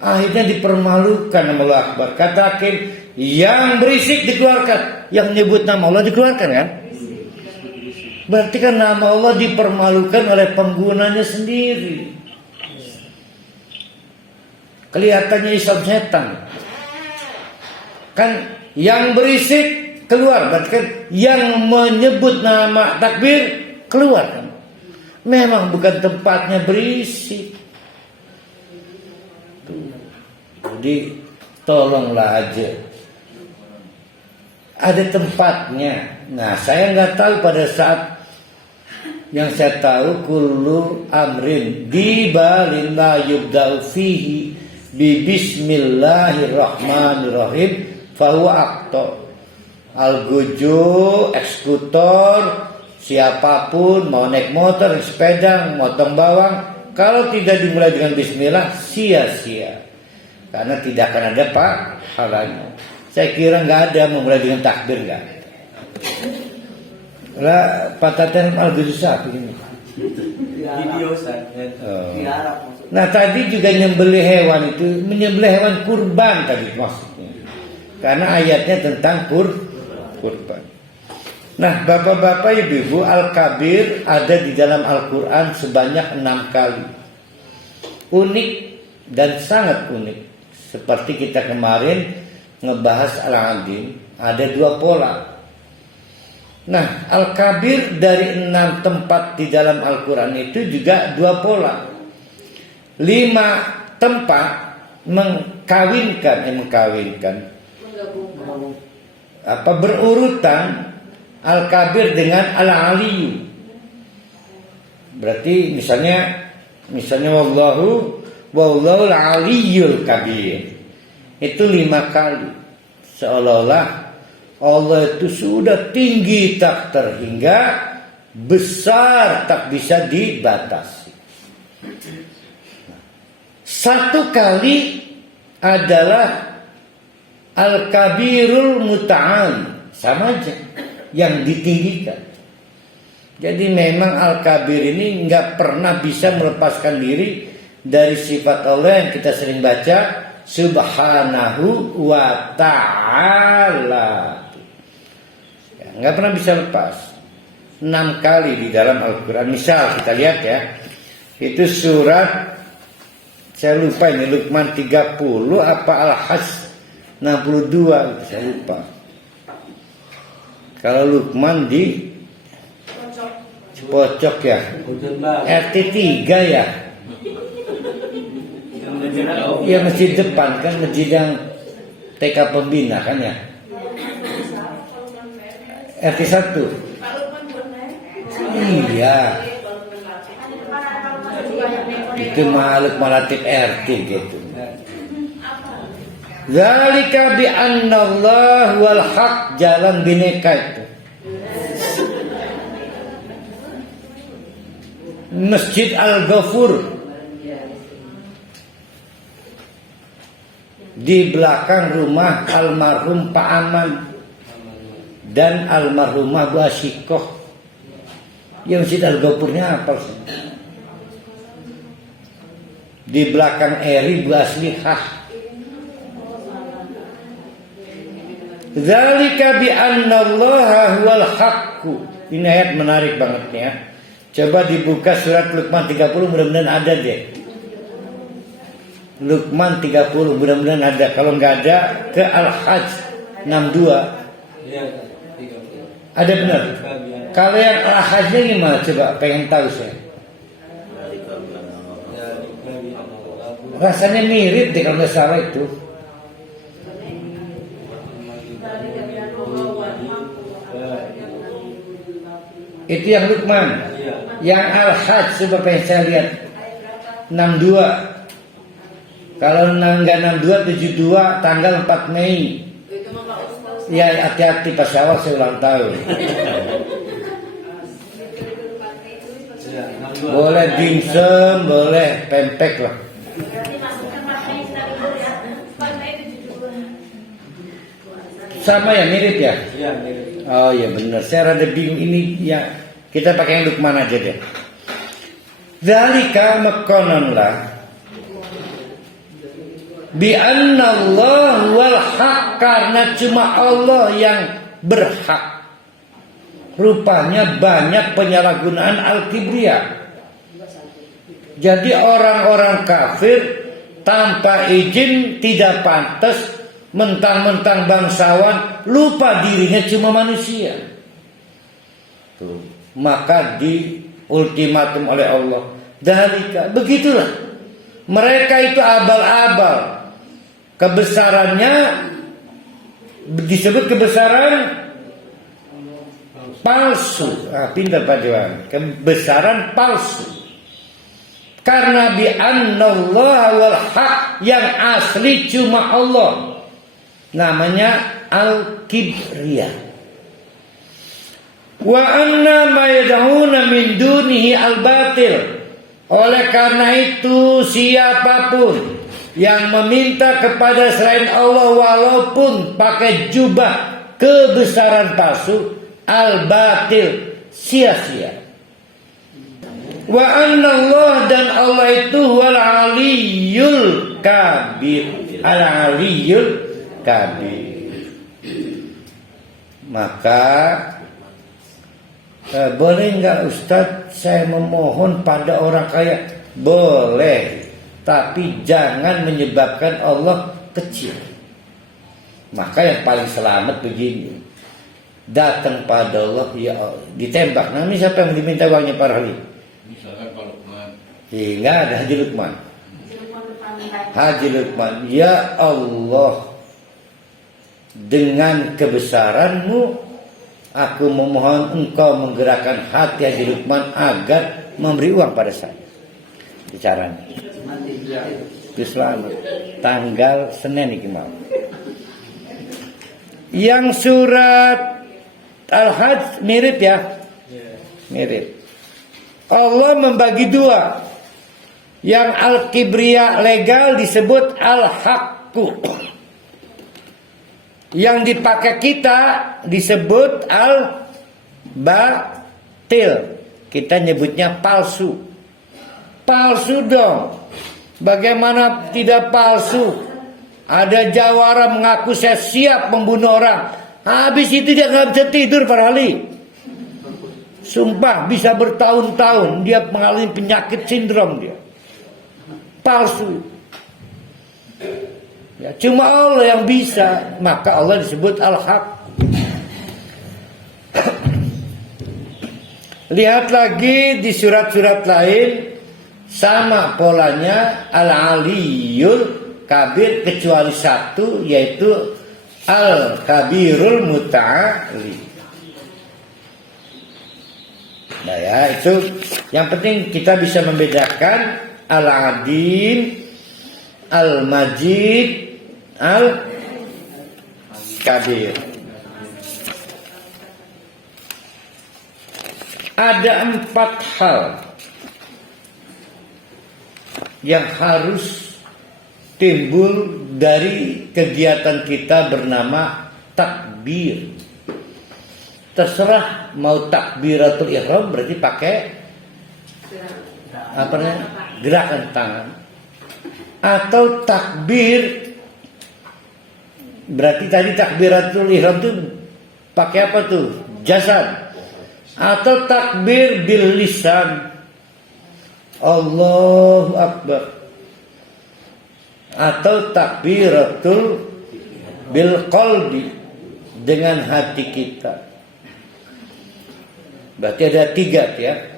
Akhirnya dipermalukan nama Allahu Akbar. Kata hakim yang berisik dikeluarkan, yang nyebut nama Allah dikeluarkan kan? Berarti kan nama Allah dipermalukan oleh penggunanya sendiri. Kelihatannya Islam setan. Kan yang berisik keluar, berarti kan yang menyebut nama takbir keluar kan? Memang bukan tempatnya berisik. Jadi tolonglah aja. Ada tempatnya. Nah saya nggak tahu pada saat yang saya tahu kullu amrin dibalin la yubda'u fihi bi bismillahirrahmanirrahim fahuwa aqta. Algojo, eksekutor, siapapun mau naik motor, sepeda, motong bawang, kalau tidak dimulai dengan bismillah sia-sia. Karena tidak akan ada pahalanya. Saya kira nggak ada memulai dengan takbir nggak. Lah patatan algojo sapi ini. Video saya. Nah tadi juga nyembelih hewan itu menyembelih hewan kurban tadi maksudnya. Karena ayatnya tentang kurban. Nah bapak-bapak ibu-ibu Al-Kabir ada di dalam Al-Quran sebanyak 6 kali. Unik dan sangat unik. Seperti kita kemarin ngebahas Al-Adin ada 2 pola. Nah Al-Kabir dari 6 tempat di dalam Al-Quran itu juga 2 pola. 5 tempat mengkawinkan berurutan Al-Kabir dengan Al-Aliyu. Berarti misalnya wallahu al-aliyyul kabir. Itu 5 kali. Seolah-olah Allah itu sudah tinggi tak terhingga, besar tak bisa dibatasi. 1 kali adalah Al-Kabirul Muta'al, sama aja, yang ditinggikan. Jadi memang Al-Kabir ini nggak pernah bisa melepaskan diri dari sifat Allah yang kita sering baca, Subhanahu wa ta'ala. Ya, nggak pernah bisa lepas. 6 kali di dalam Al-Quran. Misal kita lihat ya, itu surat, saya lupa ini Luqman 30 apa Al-Hajj 62, saya lupa. Kalau Luqman di pojok ya, RT 3 ya. Ya masjid depan kan, masjid yang TK Pembina kan ya. RT 1. Iya. Itu makhluk malatif RT gitu. Zalika bi annallahu wal haq, jalan bineka itu. Masjid Al-Ghafur di belakang rumah almarhum Pak Aman dan almarhumah Bu Asyikoh. Ya Masjid Al-Ghafurnya apa sih? Di belakang Eri Bu Aslihah. Zalika bi annallaha huwal haqqu. Ini ayat menarik banget ya. Coba dibuka surat Luqman 30, mudah-mudahan ada deh. Luqman 30 mudah-mudahan ada. Kalau nggak ada ke Al-Hajj 62. Ada benar. Kalau yang Al-Hajjnya gimana? Coba pengen tahu saya. Rasanya mirip deh kalau nggak salah itu. Itu yang Luqman. Iya. Yang Al-Hajj coba pengen saya lihat 62. Kalau enggak 62 72 tanggal 4 Mei. Ya hati-hati pas awal saya ulang tahun. Iya, 62. Boleh dimsum, boleh pempek lah. Sama ya, mirip ya? Iya, mirip. Oh iya benar. Saya rada bingung ini ya. Kita pakai yang Luqman aja deh. Dzalika makonanlah bi anna Allah wal haq, karena cuma Allah yang berhak. Rupanya banyak penyalahgunaan al-kibriya. Jadi orang-orang kafir tanpa izin tidak pantas, mentang-mentang bangsawan, lupa dirinya cuma manusia. Tuh. Maka di ultimatum oleh Allah. Dalika, begitulah. Mereka itu abal-abal. Kebesarannya disebut kebesaran palsu. Pintar Pak Johan. Kebesaran palsu. Karena bi annallaha wal haq, yang asli cuma Allah. Namanya al-kibriya. Wa anna ma yad'una min dunihi al-batil. Oleh karena itu siapapun yang meminta kepada selain Allah walaupun pakai jubah kebesaran palsu, al-batil, sia-sia. Wa anna Allah, dan Allah itu wal aliyul kabir. Al-aliyul kabir. Maka boleh nggak Ustadz saya memohon pada orang kaya? Boleh, tapi jangan menyebabkan Allah kecil. Maka yang paling selamat begini, datang pada Allah, ya Allah, ditembak. Nah, ini siapa yang diminta uangnya Pak Rahli? Misalkan Pak Luqman. Enggak ada Haji Luqman. Haji Luqman, ya Allah, dengan kebesaranmu aku memohon engkau menggerakkan hati Haji Luqman agar memberi uang pada saya. Bicaranya. Itu selamat. Tanggal Senin ini mau. Yang surat Al-Hajj mirip ya? Mirip. Allah membagi dua. Yang al-kibriya legal disebut al-haqqu. Yang dipakai kita disebut al-batil. Kita nyebutnya palsu. Palsu dong. Bagaimana tidak palsu? Ada jawara mengaku saya siap membunuh orang. Habis itu dia nggak bisa tidur Pak Ali. Sumpah bisa bertahun-tahun dia mengalami penyakit sindrom dia. Palsu. Ya, cuma Allah yang bisa, maka Allah disebut Al-Haq. Lihat lagi di surat-surat lain, sama polanya Al-Aliyul Kabir, kecuali satu, yaitu Al-Kabirul Muta'ali. Nah ya, itu yang penting kita bisa membedakan Al-Adim, Al-Majid, Al-Kabir. Ada 4 hal yang harus timbul dari kegiatan kita bernama takbir. Terserah mau takbiratul ihram berarti pakai apa namanya? Gerakan tangan. Atau takbir berarti tadi takbiratul ihram itu pakai apa tuh? Jasad. Atau takbir bil lisan, Allahu Akbar. Atau takbiratul bil qalbi, dengan hati kita. Berarti ada 3 ya.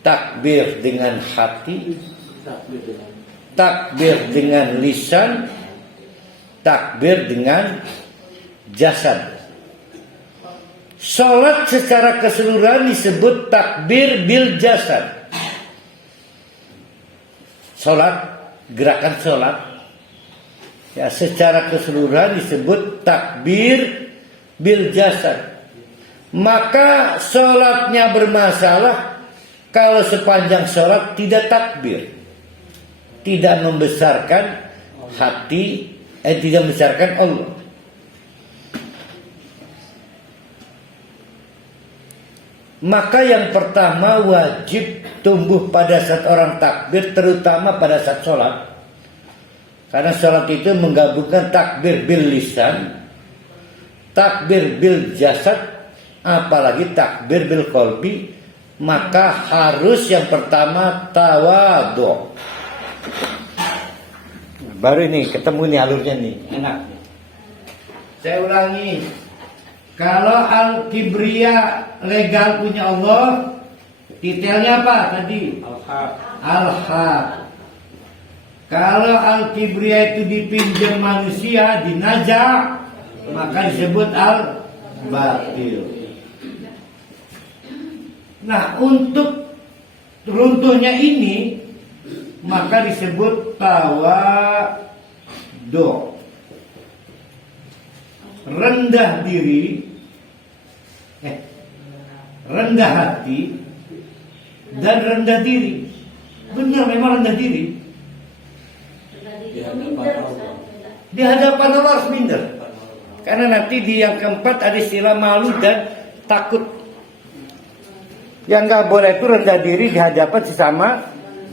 Takbir dengan hati, takbir dengan lisan, takbir dengan jasad. Sholat secara keseluruhan disebut takbir bil jasad. Sholat, gerakan sholat, ya, secara keseluruhan disebut takbir bil jasad. Maka sholatnya bermasalah kalau sepanjang sholat tidak takbir, tidak membesarkan hati, tidak membesarkan Allah. Maka yang pertama wajib tumbuh pada saat orang takbir, terutama pada saat sholat. Karena sholat itu menggabungkan takbir bil lisan, takbir bil jasad, apalagi takbir bil qalbi. Maka harus yang pertama tawadhu. Baru ini ketemu nih alurnya nih, enak nih. Saya ulangi. Kalau al-kibriya legal punya Allah, detailnya apa tadi? Al-haq. Kalau al-kibriya itu dipinjam manusia, dinajak, maka disebut al-batil. Nah, untuk runtuhnya ini, maka disebut tawadhu. Rendah diri, rendah hati, dan rendah diri. Benar, memang rendah diri. Di hadapan Allah harus minder. Karena nanti di yang keempat ada istilah malu dan takut. Yang nggak boleh itu rendah diri di hadapan sesama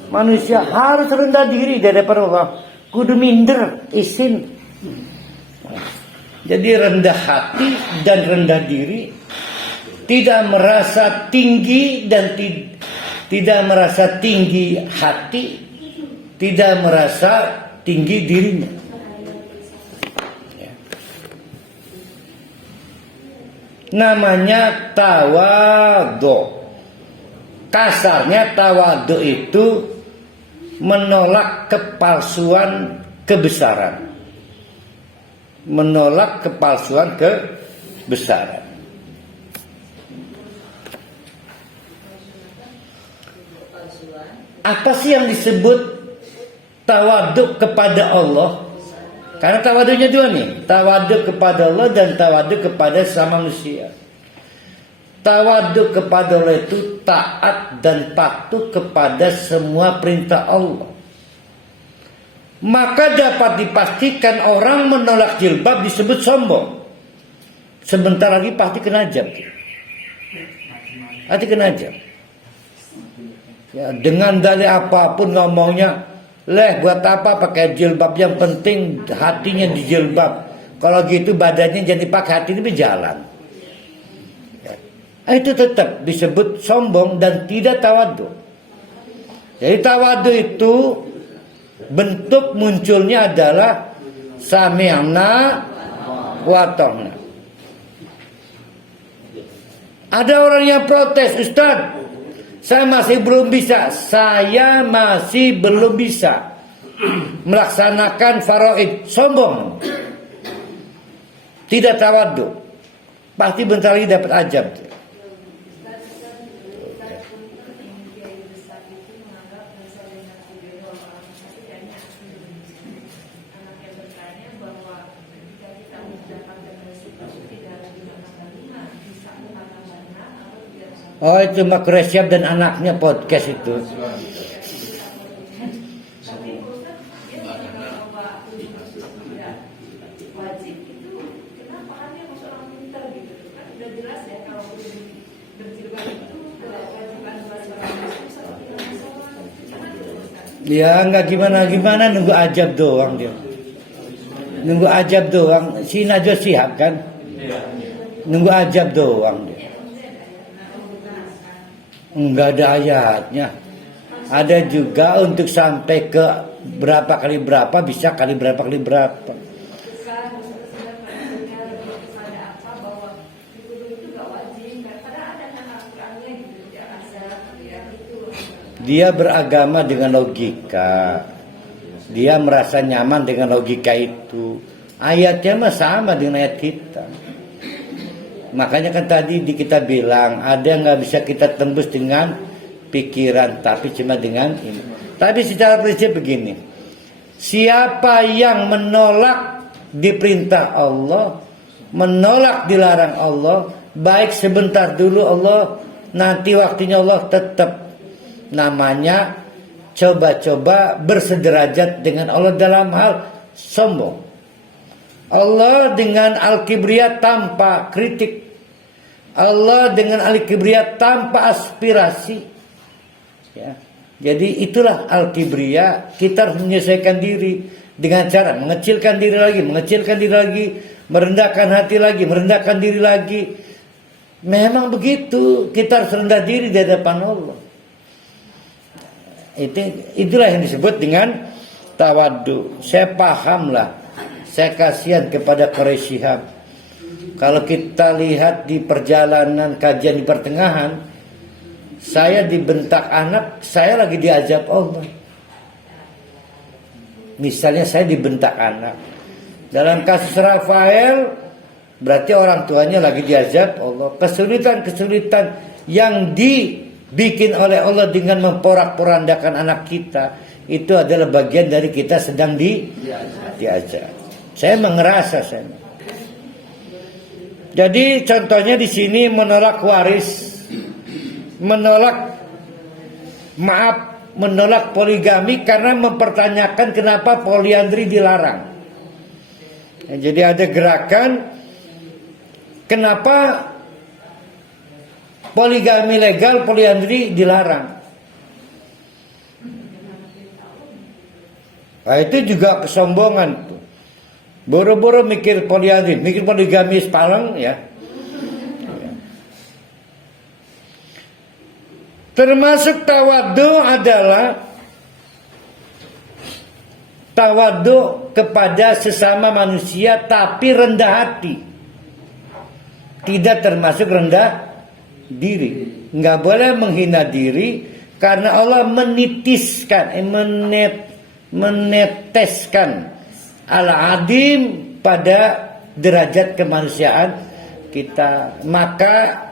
manusia. Harus rendah diri di hadapan Allah. Kudu minder, isin. Jadi rendah hati dan rendah diri, tidak merasa tinggi dan tidak merasa tinggi hati, tidak merasa tinggi dirinya. Ya. Namanya tawadhu. Kasarnya tawadhu itu menolak kepalsuan kebesaran. Menolak kepalsuan kebesaran. Apa sih yang disebut tawadhu kepada Allah? Karena tawadhunya dua nih, tawadhu kepada Allah dan tawadhu kepada sama manusia. Tawadhu kepada Allah itu taat dan patuh kepada semua perintah Allah. Maka dapat dipastikan orang menolak jilbab disebut sombong. Sebentar lagi pasti kena ajab. Pasti kena ajab. Ya, dengan dalih apapun ngomongnya, buat apa pakai jilbab, yang penting hatinya di jilbab. Kalau gitu badannya jadi pakai hati itu berjalan. Ya. Itu tetap disebut sombong dan tidak tawadhu. Jadi tawadhu itu bentuk munculnya adalah sami'na wa ta'na. Ada orang yang protes, Ustaz, saya masih belum bisa melaksanakan faraid. Sombong, tidak tawadhu, pasti bentar lagi dapat ajab. Oh, itu Makro Siap dan anaknya podcast itu. Ya nggak gimana-gimana, nunggu ajab doang dia. Nunggu ajab doang. Si Najwa Shihab kan? Nunggu ajab doang dia. Enggak ada ayatnya. Ada juga untuk sampai ke berapa kali berapa, bisa kali berapa kali berapa. Dia beragama dengan logika. Dia merasa nyaman dengan logika itu. Ayatnya mah sama dengan ayat kita. Makanya kan tadi kita bilang ada yang nggak bisa kita tembus dengan pikiran, tapi cuma dengan ini. Tapi secara prinsip begini, siapa yang menolak diperintah Allah, menolak dilarang Allah, baik sebentar dulu Allah, nanti waktunya Allah, tetap namanya coba-coba bersederajat dengan Allah dalam hal sombong. Allah dengan Al-Kibriya tanpa kritik, Allah dengan Al-Kibriya tanpa aspirasi, ya. Jadi itulah Al-Kibriya. Kita harus menyesuaikan diri dengan cara mengecilkan diri lagi, merendahkan hati lagi, merendahkan diri lagi. Memang begitu, kita harus rendah diri di hadapan Allah. Itulah yang disebut dengan tawadhu. Saya pahamlah, saya kasihan kepada Quraisy Shihab. Kalau kita lihat di perjalanan kajian di pertengahan, saya dibentak anak, saya lagi diazab Allah. Misalnya saya dibentak anak. Dalam kasus Rafael, berarti orang tuanya lagi diazab Allah. Kesulitan-kesulitan yang dibikin oleh Allah dengan memporak-porandakan anak kita, itu adalah bagian dari kita sedang diazab. Saya mengerasa saya. Jadi contohnya di sini menolak waris, menolak poligami karena mempertanyakan kenapa poliandri dilarang. Jadi ada gerakan kenapa poligami legal, poliandri dilarang. Nah, itu juga kesombongan. Boro-boro mikir poliandri, mikir poligami sepalang, ya. Termasuk tawadhu adalah tawadhu kepada sesama manusia tapi rendah hati. Tidak termasuk rendah diri. Nggak boleh menghina diri karena Allah meneteskan al-adim pada derajat kemanusiaan kita. Maka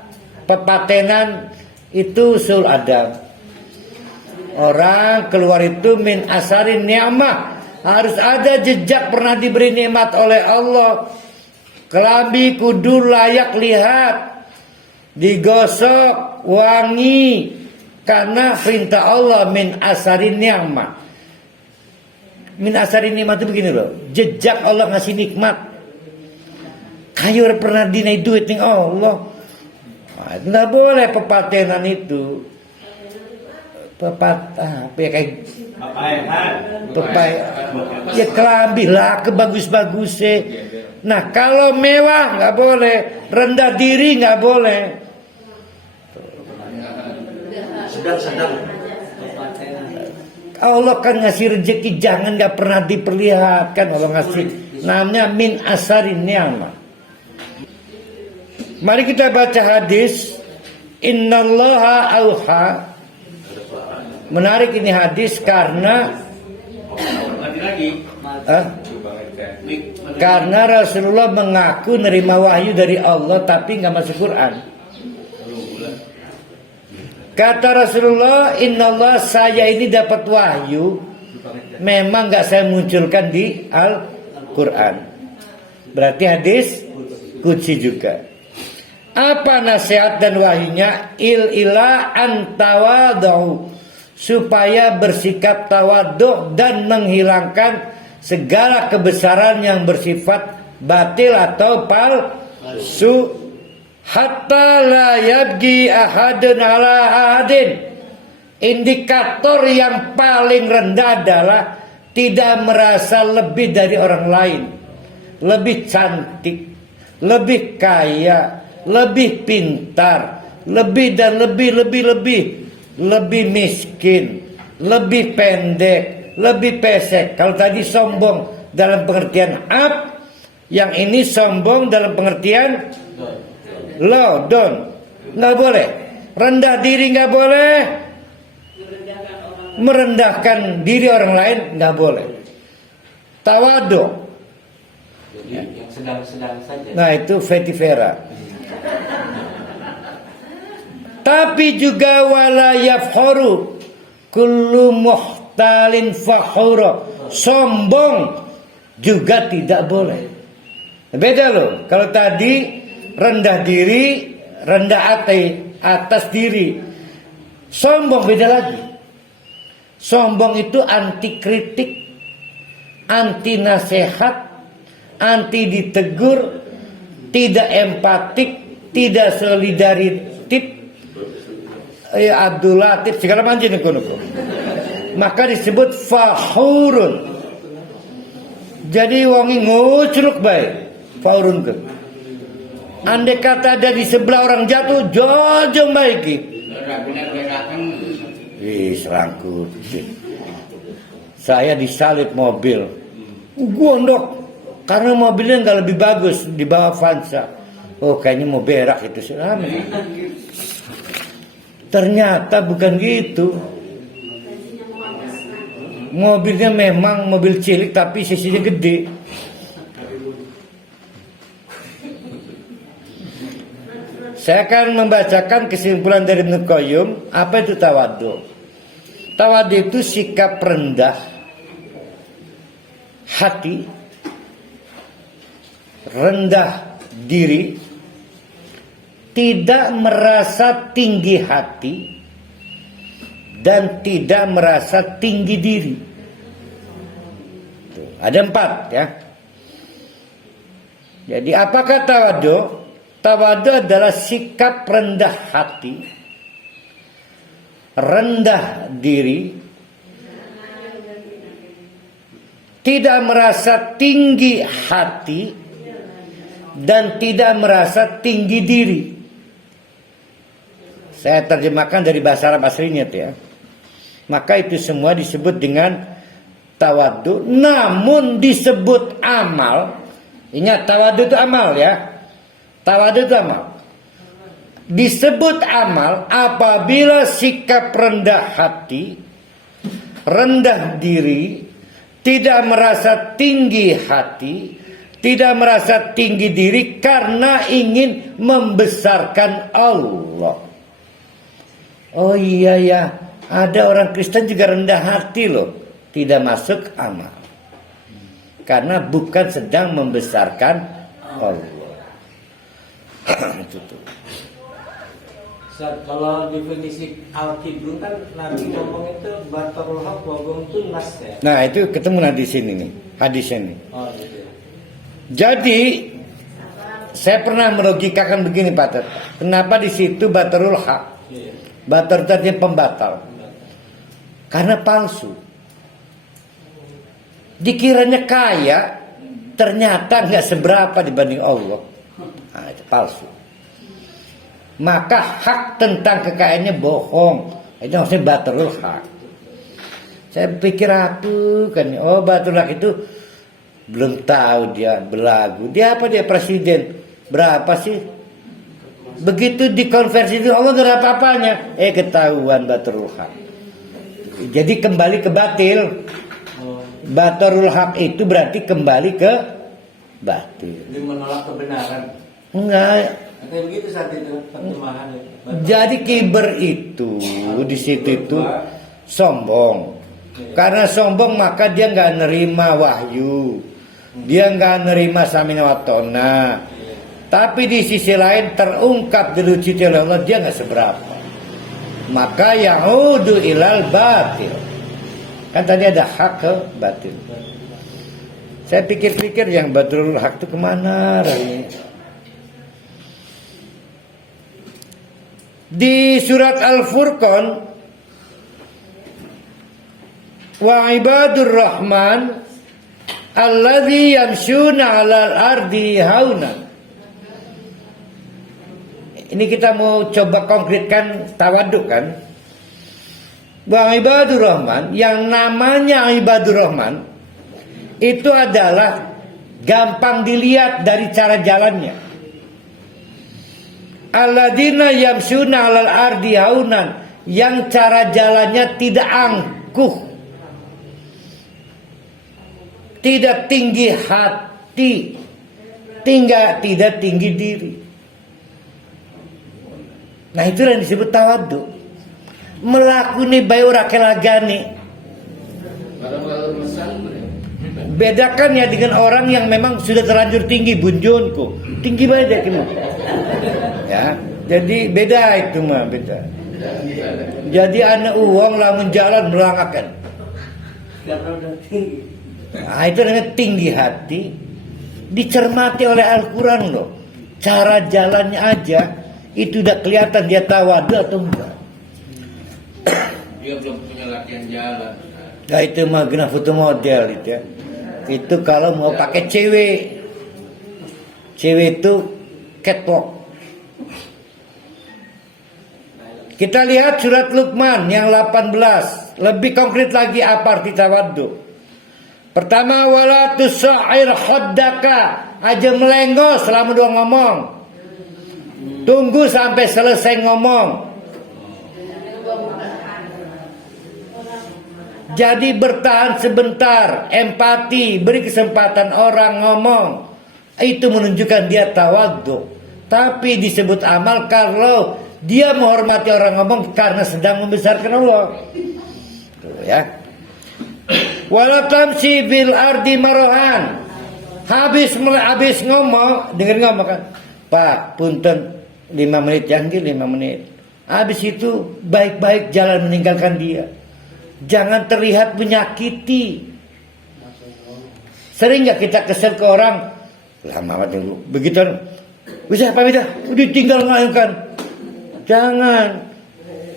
pepatenan itu usul adab. Orang keluar itu min asarin ni'mah, harus ada jejak pernah diberi nikmat oleh Allah. Kelambi kudu layak lihat, digosok, wangi, karena perintah Allah min asarin ni'mah. Min asarin nikmat itu begini loh, jejak Allah ngasih nikmat. Kayu pernah dinai duit nih Allah. Nggak boleh pepatenan itu. Ya kelambi lah kebagus-bagusnya. Nah kalau mewah nggak boleh, rendah diri nggak boleh. Sedang. Allah kan ngasih rezeki, jangan nggak pernah diperlihatkan. Allah ngasih, namanya min asarin ni'mah. Mari kita baca hadis. Innallaha auha. Menarik ini hadis karena karena Rasulullah mengaku nerima wahyu dari Allah tapi nggak masuk Quran. Kata Rasulullah, Innallah, saya ini dapat wahyu, memang nggak saya munculkan di Al-Quran. Berarti hadis qudsi juga. Apa nasihat dan wahyunya? Ila antawadhu, supaya bersikap tawadhu dan menghilangkan segala kebesaran yang bersifat batil atau palsu. Hatta la yabgi ahadun ala ahadin. Indikator yang paling rendah adalah tidak merasa lebih dari orang lain, lebih cantik, lebih kaya, lebih pintar, lebih dan lebih miskin, lebih pendek, lebih pesek. Kalau tadi sombong dalam pengertian up, yang ini sombong dalam pengertian low down. Nggak boleh. Rendah diri nggak boleh. Merendahkan diri orang lain nggak boleh. Tawadhu. Yang sedang-sedang saja. Nah itu vetivera. tapi juga wala yafkharu kullu muhtalin fakhura. Sombong juga tidak boleh. Beda loh. Kalau tadi rendah diri, rendah hati, atas diri. Sombong beda lagi. Sombong itu anti kritik, anti nasihat, anti ditegur, tidak empatik, tidak solidaritif, abdulatif, segala macam itu. Maka disebut fahurun. Jadi wongi ngucruk baik, fahurun ke. Andai kata ada di sebelah orang jatuh, jojong baik. Serangkut. Saya disalip mobil, gondok. Karena mobilnya nggak lebih bagus di bawah Avanza. Oh kayaknya mau berak itu selama. Ternyata bukan gitu. Mobilnya memang mobil cilik tapi sisinya gede. Saya akan membacakan kesimpulan dari Ibnu Qayyim. Apa itu tawadhu? Tawadhu itu sikap rendah hati, rendah diri, tidak merasa tinggi hati, dan tidak merasa tinggi diri. Tuh, ada 4 ya. Jadi apakah tawadhu? Tawadhu adalah sikap rendah hati, rendah diri, tidak merasa tinggi hati, dan tidak merasa tinggi diri. Saya terjemahkan dari bahasa Arab aslinya ya. Maka itu semua disebut dengan tawadhu. Namun disebut amal. Ingat tawadhu itu amal ya. Tawadhu itu amal. Disebut amal apabila sikap rendah hati, rendah diri, tidak merasa tinggi hati, tidak merasa tinggi diri karena ingin membesarkan Allah. Oh iya ya, ada orang Kristen juga rendah hati loh, tidak masuk amal. Karena bukan sedang membesarkan Allah. Itu tuh. Kalau definisi Al-Kibru kan Nabi ngomong itu batarul haq wa ghamtun nas ya. Nah itu ketemu nanti di sini nih, hadisnya nih. Oh gitu. Jadi saya pernah melogikakan begini Pak Tet. Kenapa di situ batarul haq? Batar tadi pembatal. Karena palsu. Dikiranya kaya, ternyata nggak seberapa dibanding Allah. Nah, itu palsu. Maka hak tentang kekayaannya bohong. Itu maksudnya batarul haq. Saya pikir aku kan, oh batarul haq itu belum tahu dia belagu. Dia apa dia presiden? Berapa sih? Begitu dikonversi itu Allah gak ada apa-apanya. Ketahuan batarul haq. Jadi kembali ke batil. Batarul haq itu berarti kembali ke batil. Dia menolak kebenaran. Enggak. Kayak begitu saat itu terjemahan. Jadi kiber itu di situ itu sombong. Karena sombong maka dia nggak nerima wahyu, dia nggak nerima samina watona. Tapi di sisi lain terungkap dilucuti oleh Allah, dia nggak seberapa. Maka yaudu ilal batil. Kan tadi ada hak ke batil. Saya pikir-pikir yang batul hak itu kemana raya? Di surat Al-Furqan, wa ibadur rahman alladzi yamshuna 'alal ardi hauna. Ini kita mau coba konkretkan tawadhu kan? Wa ibadur rahman, yang namanya ibadur rahman itu adalah gampang dilihat dari cara jalannya. Alladzina yamshuna 'alal ardi haunan, yang cara jalannya tidak angkuh, tidak tinggi hati, tidak tinggi diri. Nah itu yang disebut tawadu. Melakuni bayi ora kelagani. Bedakan ya dengan orang yang memang sudah terlanjur tinggi bunjunku. Tinggi banget gitu. Ya, jadi beda itu mah beda. Jadi anak uang lamun jalan melangakan. Nah, itu namanya tinggi hati. Dicermati oleh Al-Quran loh. Cara jalannya aja itu udah kelihatan dia tawadu atau enggak. Dia belum punya latihan jalan. Nah itu mah kena foto model itu ya. Itu kalau mau pakai cewek. Cewek itu catwalk. Kita lihat surat Luqman yang 18. Lebih konkret lagi apa arti tawaddu. Pertama, wala tusa'ir khaddaka. Aja melengos selama dua ngomong. Tunggu sampai selesai ngomong. Jadi bertahan sebentar, empati, beri kesempatan orang ngomong. Itu menunjukkan dia tawadhu. Tapi disebut amal kalau dia menghormati orang ngomong karena sedang membesarkan Allah. Tuh ya. Wala tamshi bil ardi marahan. Habis ngomong, dengerin ngomong kan. Pak, punten 5 menit janggil 5 menit. Habis itu baik-baik jalan meninggalkan dia. Jangan terlihat menyakiti. Sering gak kita kesel ke orang? Lama banget dulu. Begitu, bisa apa bisa? Udah tinggal ngayunkan. Jangan.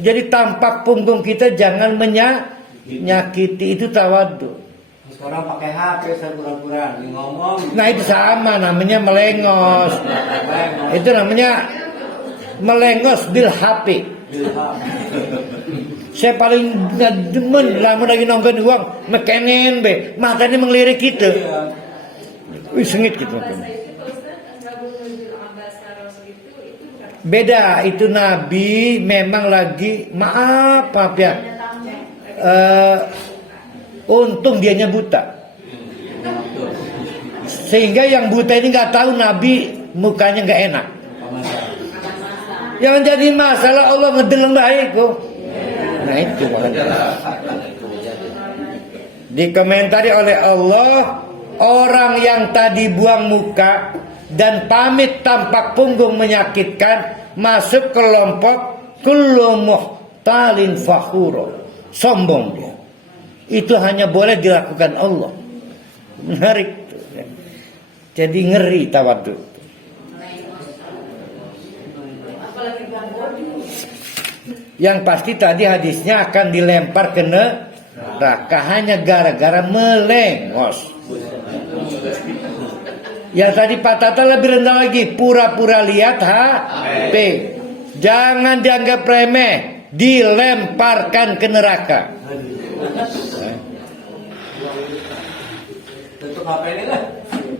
Jadi tampak punggung kita jangan menyakiti. Itu tawadhu. Sekarang pakai HP kurang-kurang ngomong. Nah itu sama namanya melengos. Itu namanya melengos bil HP. Saya paling gak demen lama lagi nongkrong uang mekenen be matanya mengelirik kita. Wih sengit gitu. Beda itu Nabi memang lagi maaf ya. Untung dianya buta. Sehingga yang buta ini nggak tahu Nabi mukanya nggak enak. Yang jadi masalah Allah ngedeleng baik kok. Nah itu makanya. Dikomentari oleh Allah, orang yang tadi buang muka dan pamit tampak punggung menyakitkan masuk kelompok kullu muhtalin fakhuro. Sombong dia. Itu hanya boleh dilakukan Allah. Menarik. Jadi ngeri tawadhu. Yang pasti tadi hadisnya akan dilempar ke neraka hanya gara-gara melengos. Yang tadi Pak Tata lebih rendah lagi, pura-pura lihat HP. Jangan dianggap remeh, dilemparkan ke neraka.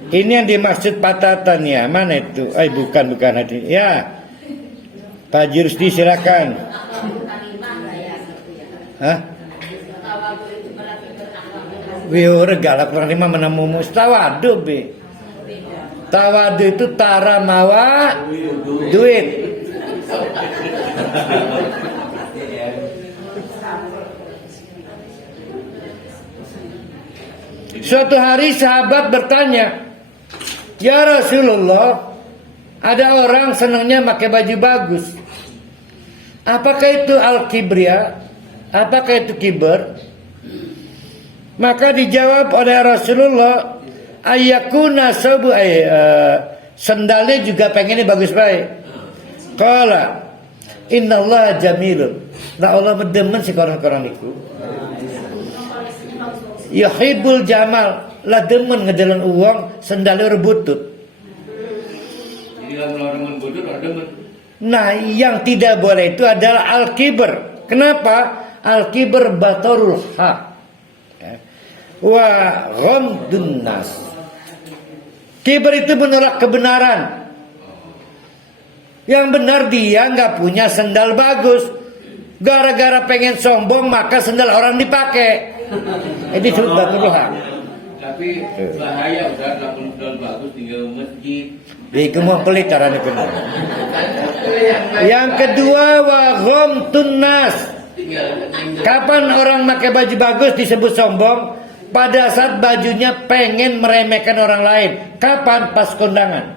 Ini yang dimaksud Pak Tata nih ya. Mana itu? Bukan hati. Ya. Pak Jirusdi silakan. Hah? Wiur galak orang lima menemumu tawadu be. Tawadu itu tara mawa duit. Suatu hari sahabat bertanya, "Ya Rasulullah, ada orang senangnya pakai baju bagus. Apakah itu al-kibriya? Apakah itu kiber?" Maka dijawab oleh Rasulullah, "Ayyakuna sabu sendalnya juga pengennya bagus baik." Qala, "Innallaha jamilun." Nah Allah mendemen si korang-korang itu. Yuhibbul jamal, lah demen ngedelan uang sendalnya rebutut. Jadi kalau orang butut orang demen. Nah, yang tidak boleh itu adalah al-kiber. Kenapa? Al-kiber batarul haq. Wa ghamdun nas. Kiber itu menolak kebenaran. Yang benar dia nggak punya sendal bagus. Gara-gara pengen sombong maka sendal orang dipakai. Ini disebut batarul haq. Tapi bahaya udah lakukan bagus tinggal masjid. Itu mau pelit caranya benar. Yang kedua wa ghamtun nas. Kapan orang pakai baju bagus disebut sombong? Pada saat bajunya pengen meremehkan orang lain. Kapan? Pas kondangan.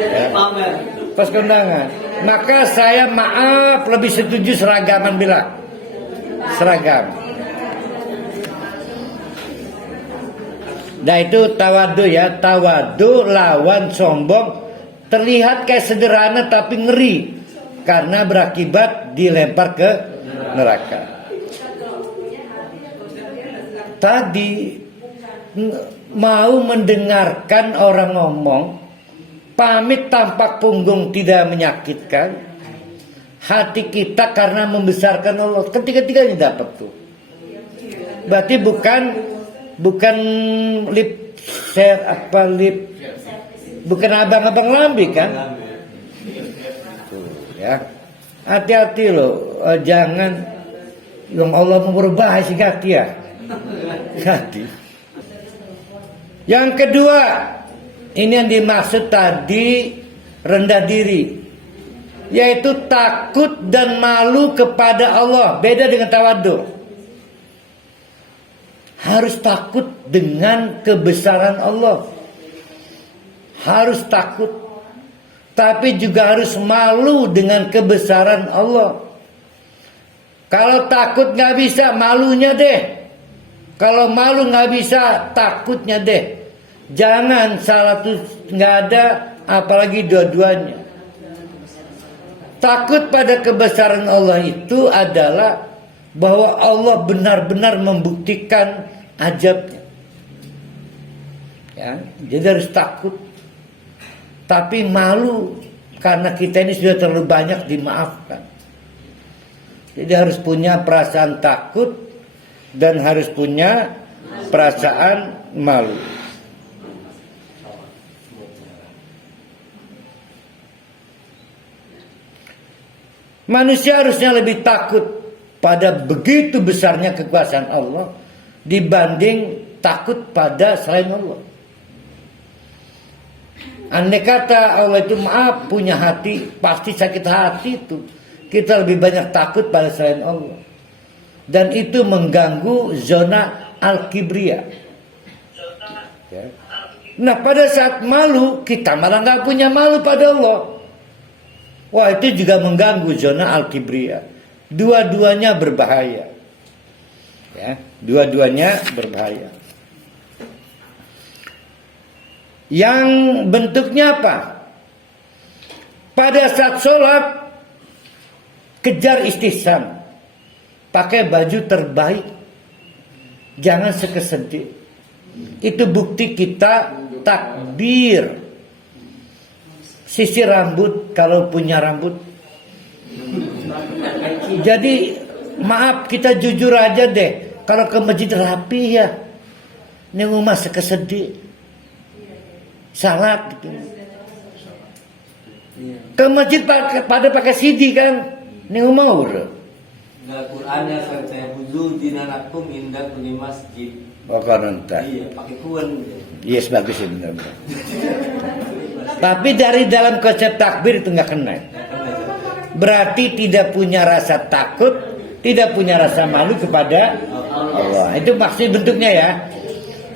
Ya. Pas kondangan. Maka saya maaf lebih setuju seragaman bilang. Seragam. Nah itu tawadu ya. Tawadu lawan sombong. Terlihat kayak sederhana tapi ngeri. Karena berakibat dilempar ke neraka. Tadi mau mendengarkan orang ngomong. Pamit tampak punggung tidak menyakitkan. Hati kita karena membesarkan Allah. Ketiga-tiganya dapat tuh. Berarti bukan lip share apa lip. Bukan abang-abang lambi kan? Tuh, ya. Hati-hati loh. Jangan yang Allah mau berubah sih hati ya. Hati. Yang kedua, ini yang dimaksud tadi rendah diri, yaitu takut dan malu kepada Allah. Beda dengan tawadu. Harus takut dengan kebesaran Allah. Harus takut. Tapi juga harus malu dengan kebesaran Allah. Kalau takut gak bisa, malunya deh. Kalau malu gak bisa, takutnya deh. Jangan salah tuh nggak ada, apalagi dua-duanya. Takut pada kebesaran Allah itu adalah bahwa Allah benar-benar membuktikan ajabnya. Ya, jadi harus takut. Tapi malu karena kita ini sudah terlalu banyak dimaafkan. Jadi harus punya perasaan takut dan harus punya perasaan malu. Manusia harusnya lebih takut pada begitu besarnya kekuasaan Allah dibanding takut pada selain Allah. Andai kata Allah itu maaf punya hati, pasti sakit hati itu. Kita lebih banyak takut pada selain Allah. Dan itu mengganggu zona al-kibriya. Ya. Nah pada saat malu, kita malah gak punya malu pada Allah. Wah itu juga mengganggu zona al-kibriya. Dua-duanya berbahaya. Ya, dua-duanya berbahaya. Yang bentuknya apa? Pada saat sholat kejar istihsan. Pakai baju terbaik. Jangan sekesedih. Itu bukti kita takbir. Sisir rambut kalau punya rambut. Jadi maaf kita jujur aja deh. Kalau ke masjid rapi ya. Ini rumah sekesedih. Salat gitu. Ke masjid pada pakai CD kan. Ini rumah udah. Dalam Qurannya saya wudu dinanakum indah kulli masjid. Oh koronta. Iya, pakai kuan. Yes bagus ya benar-benar. Tapi dari dalam konsep takbir itu nggak kena. Berarti tidak punya rasa takut, tidak punya rasa malu kepada Allah. Itu maksud bentuknya ya.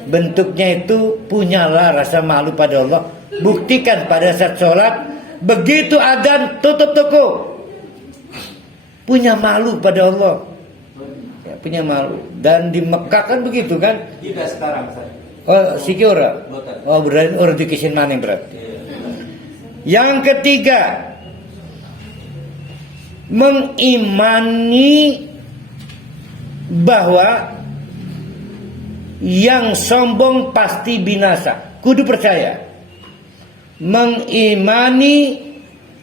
Bentuknya itu punyalah rasa malu pada Allah. Buktikan pada saat sholat, begitu adzan tutup toko. Punya malu pada Allah. Ya, punya malu. Dan di Mekah kan begitu kan? Tidak sekarang saya. Oh, siki ora. Oh, berarti orang dikisin maning berarti. Yang ketiga, mengimani bahwa yang sombong pasti binasa. Kudu percaya. Mengimani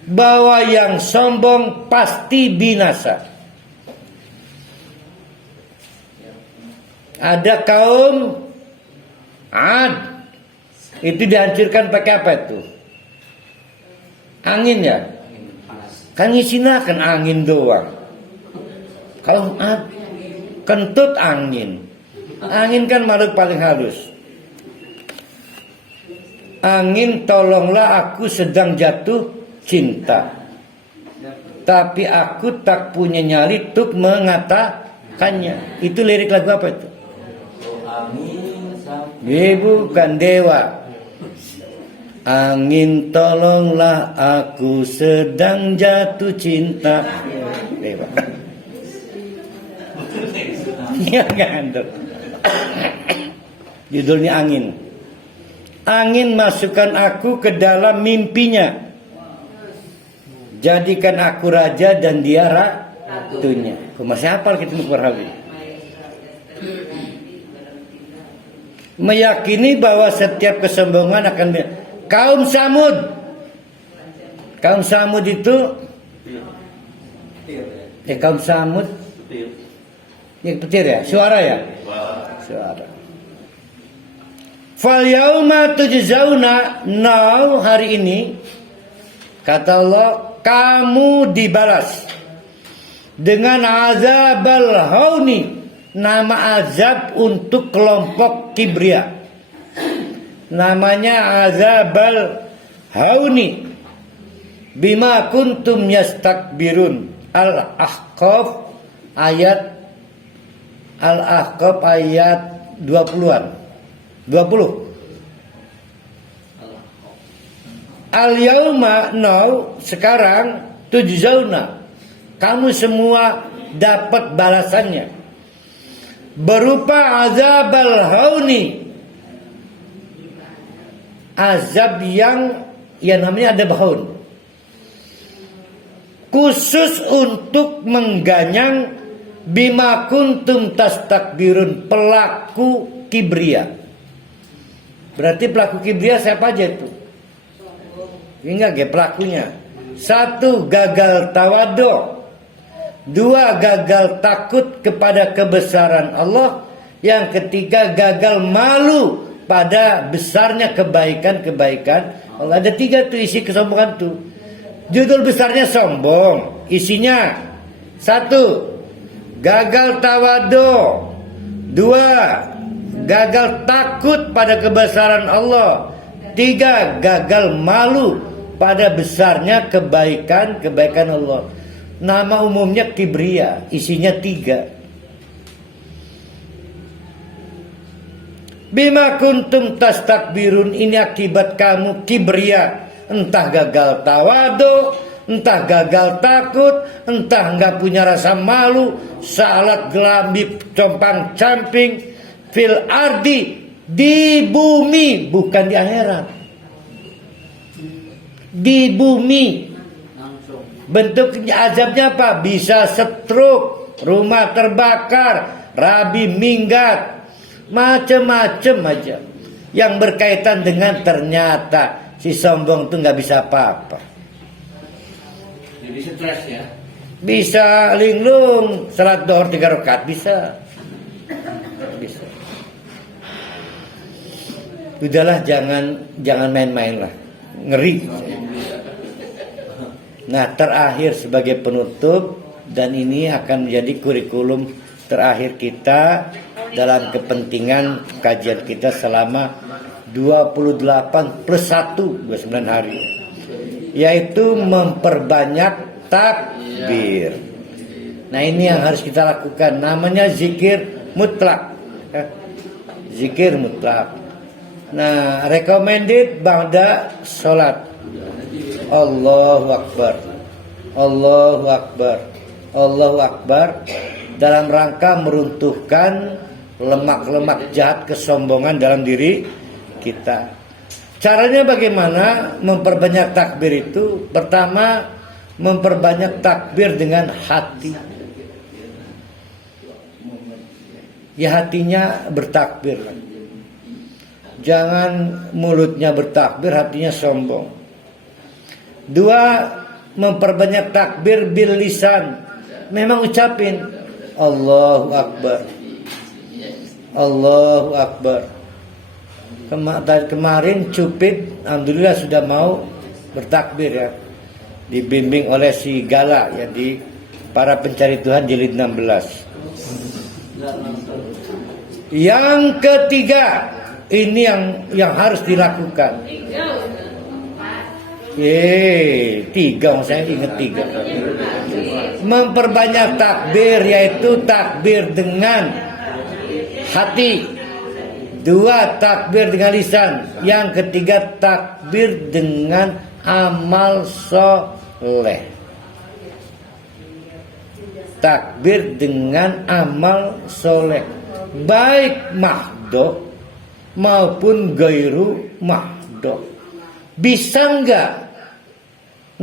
bahwa yang sombong pasti binasa. Ada kaum Ad, itu dihancurkan pakai apa itu? Angin ya? Kan ngisinakan angin doang. Kaum Ad kentut angin. Angin kan makhluk paling halus. Angin, tolonglah aku sedang jatuh cinta, tapi aku tak punya nyali untuk mengatakannya. Itu lirik lagu apa itu? Bukan Dewa. Angin, tolonglah aku sedang jatuh cinta. Dewa. Ya kan? Judulnya Angin. Angin, masukkan aku ke dalam mimpinya. Jadikan aku raja dan dia ratunya. Masih hafal kita Mukwarhawi. Meyakini bahwa setiap kesombongan akan kaum Samud. Kaum Samud itu kaum Samud. Yang petir ya, suara ya? Suara. Fal yauma tujzauna, now hari ini kata Allah kamu dibalas dengan azabal hauni, nama azab untuk kelompok kibria. Namanya azabal hauni. Bima kuntum yastakbirun. Al-Ahqaf ayat 20-an. 20. Al-yauma, now, sekarang, tujzauna, kamu semua dapat balasannya berupa azabal hauni, azab yang namanya ada haun, khusus untuk mengganyang bima kuntum tastakbirun, pelaku kibria. Berarti pelaku kibria siapa aja itu? Ingat pelakunya. 1, gagal tawadu. 2, gagal takut kepada kebesaran Allah. Yang ketiga, gagal malu pada besarnya kebaikan-kebaikan Allah. Ada 3 tuh isi kesombongan tuh. Judul besarnya sombong. Isinya 1, gagal tawadu. 2, gagal takut pada kebesaran Allah. 3, gagal malu pada besarnya kebaikan Allah. Nama umumnya kibria, isinya 3. Bima kuntum tastakbirun, ini akibat kamu kibria. Entah gagal tawadu, entah gagal takut, entah nggak punya rasa malu, salat gelambir compang camping. Fil ardi, di bumi, bukan di akhirat. Di bumi. Bentuknya azabnya apa? Bisa stroke, rumah terbakar, rabi minggat, macam-macam aja. Yang berkaitan dengan ternyata si sombong tuh nggak bisa apa-apa. Jadi stres ya. Bisa linglung, salat dohor 3 rakaat bisa. Bisa. Udahlah, jangan main-main lah, ngeri. Nah, terakhir sebagai penutup, dan ini akan menjadi kurikulum terakhir kita dalam kepentingan kajian kita selama 28 plus 1, 29 hari, yaitu memperbanyak takbir. Nah, ini yang harus kita lakukan, namanya zikir mutlak. Zikir mutlak. Nah, recommended ba'da sholat. Allahu Akbar, Allahu Akbar, Allahu Akbar, dalam rangka meruntuhkan lemak-lemak jahat kesombongan dalam diri kita. Caranya bagaimana memperbanyak takbir itu? Pertama, memperbanyak takbir dengan hati. Ya, hatinya bertakbir. Jangan mulutnya bertakbir, hatinya sombong. 2, memperbanyak takbir bil lisan. Memang ucapin Allahu Akbar, Allahu Akbar. Kemarin Cupid alhamdulillah sudah mau bertakbir ya. Dibimbing oleh si Gala ya, di Para Pencari Tuhan jilid 16. Yang ketiga, ini yang harus dilakukan. Tiga, saya ingat tiga. Memperbanyak takbir, yaitu takbir dengan hati. Dua, takbir dengan lisan. Yang ketiga, takbir dengan amal soleh. Takbir dengan amal soleh, baik mahdo maupun gairu mahdo. Bisa nggak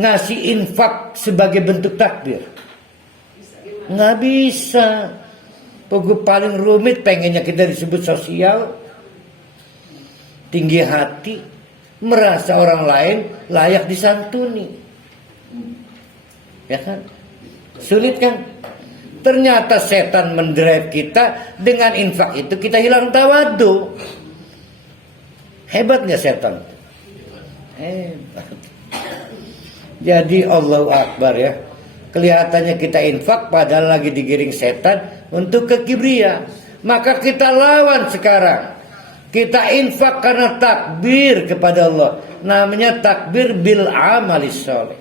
ngasih infak sebagai bentuk takbir? Nggak bisa. Pokok paling rumit pengennya kita disebut sosial, tinggi hati, merasa orang lain layak disantuni. Ya kan? Sulit kan? Ternyata setan mendrive kita. Dengan infak itu kita hilang tawadu. Hebat gak setan? Hebat. Jadi Allahu Akbar ya. Kelihatannya kita infak padahal lagi digiring setan untuk kekibria. Maka kita lawan sekarang. Kita infak karena takbir kepada Allah. Namanya takbir bil amalis sholih.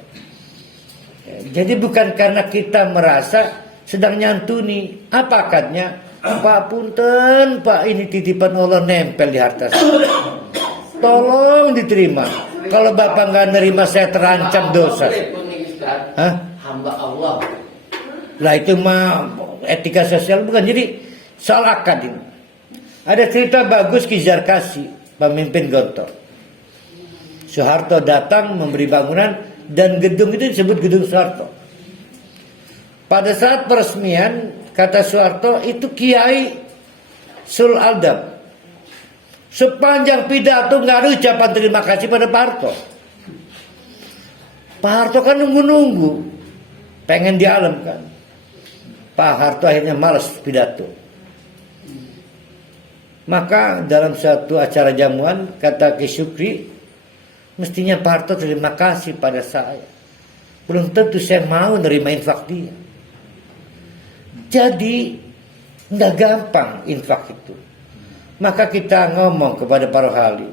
Jadi bukan karena kita merasa sedang nyantuni. Apa akadnya? Pak punten, Pak, ini titipan Allah nempel di harta saya. Tolong diterima. Kalau Bapak nggak nerima, saya terancam dosa. Hah? Hamba Allah. Lah itu mah etika sosial bukan. Jadi soal akad ini. Ada cerita bagus Ki Zarkasi, pemimpin Gontor. Soeharto datang memberi bangunan dan gedung itu disebut gedung Soeharto. Pada saat peresmian, kata Soeharto, itu Kiai Sul Aldam. Sepanjang pidato nggak ada ucapan terima kasih pada Pak Harto. Pak Harto kan nunggu-nunggu, pengen di alam kan. Pak Harto akhirnya malas pidato. Maka dalam suatu acara jamuan, kata Ki Syukri, mestinya Pak Harto terima kasih pada saya. Belum tentu saya mau nerima infak dia. Jadi nggak gampang infak itu. Maka kita ngomong kepada para rohali.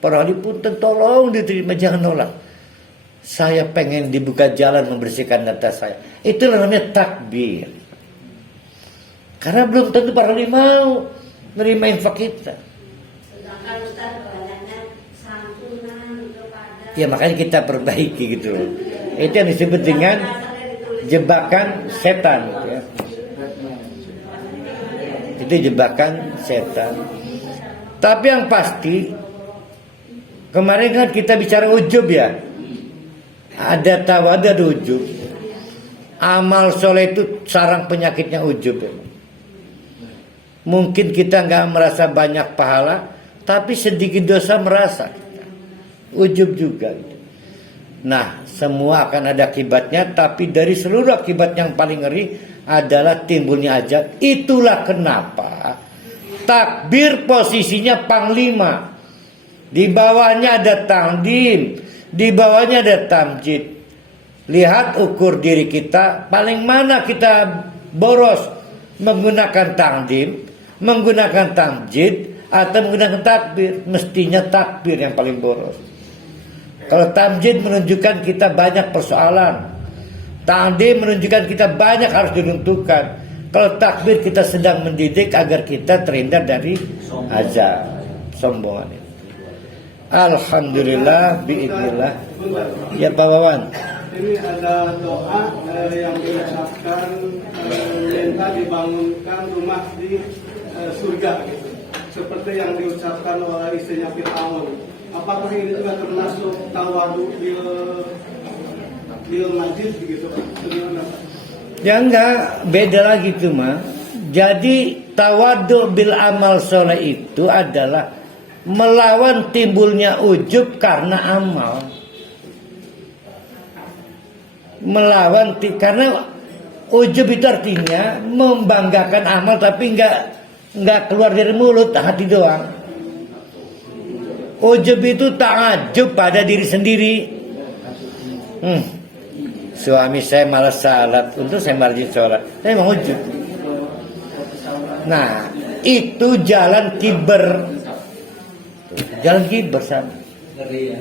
Para rohali pun tolong diterima, jangan nolak. Saya pengen dibuka jalan membersihkan data saya. Itu namanya takbir. Karena belum tentu para rohali mau nerima infak kita. Ya makanya kita perbaiki gitu loh. Itu yang disebut dengan jebakan setan ya. Itu jebakan setan. Tapi yang pasti kemarin kan kita bicara ujub ya. Ada tawadu, ada ujub. Amal soleh itu sarang penyakitnya ujub ya. Mungkin kita nggak merasa banyak pahala, tapi sedikit dosa merasa. Ujub juga. Nah, semua akan ada akibatnya, tapi dari seluruh akibat yang paling ngeri adalah timbulnya ajab. Itulah kenapa takbir posisinya panglima. Di bawahnya ada tangdim, di bawahnya ada tamjid. Lihat ukur diri kita, paling mana kita boros menggunakan tangdim, menggunakan tamjid atau menggunakan takbir. Mestinya takbir yang paling boros. Kalau tamjid menunjukkan kita banyak persoalan, tangdim menunjukkan kita banyak harus diruntuhkan. Kalau takbir kita sedang mendidik agar kita terhindar dari azab, sombongan itu. Alhamdulillah, biidznillah. Ya Pak Wawan. Ini ada doa yang diucapkan minta dibangunkan rumah di surga gitu. Seperti yang diucapkan oleh istrinya Fir'aun. Apakah ini juga termasuk tawadu bil majid begitu? Ya enggak, beda lagi tuh mah. Jadi tawadu bil amal soleh itu adalah melawan timbulnya ujub karena amal. Melawan karena ujub itu artinya membanggakan amal tapi enggak keluar dari mulut, hati doang. Ujub itu ta'ajub pada diri sendiri. Suami saya malas salat, untuk saya marjin sholat. Saya mau ujub. Nah, itu jalan kiber. Jalan kiber sama. Ngeri ya.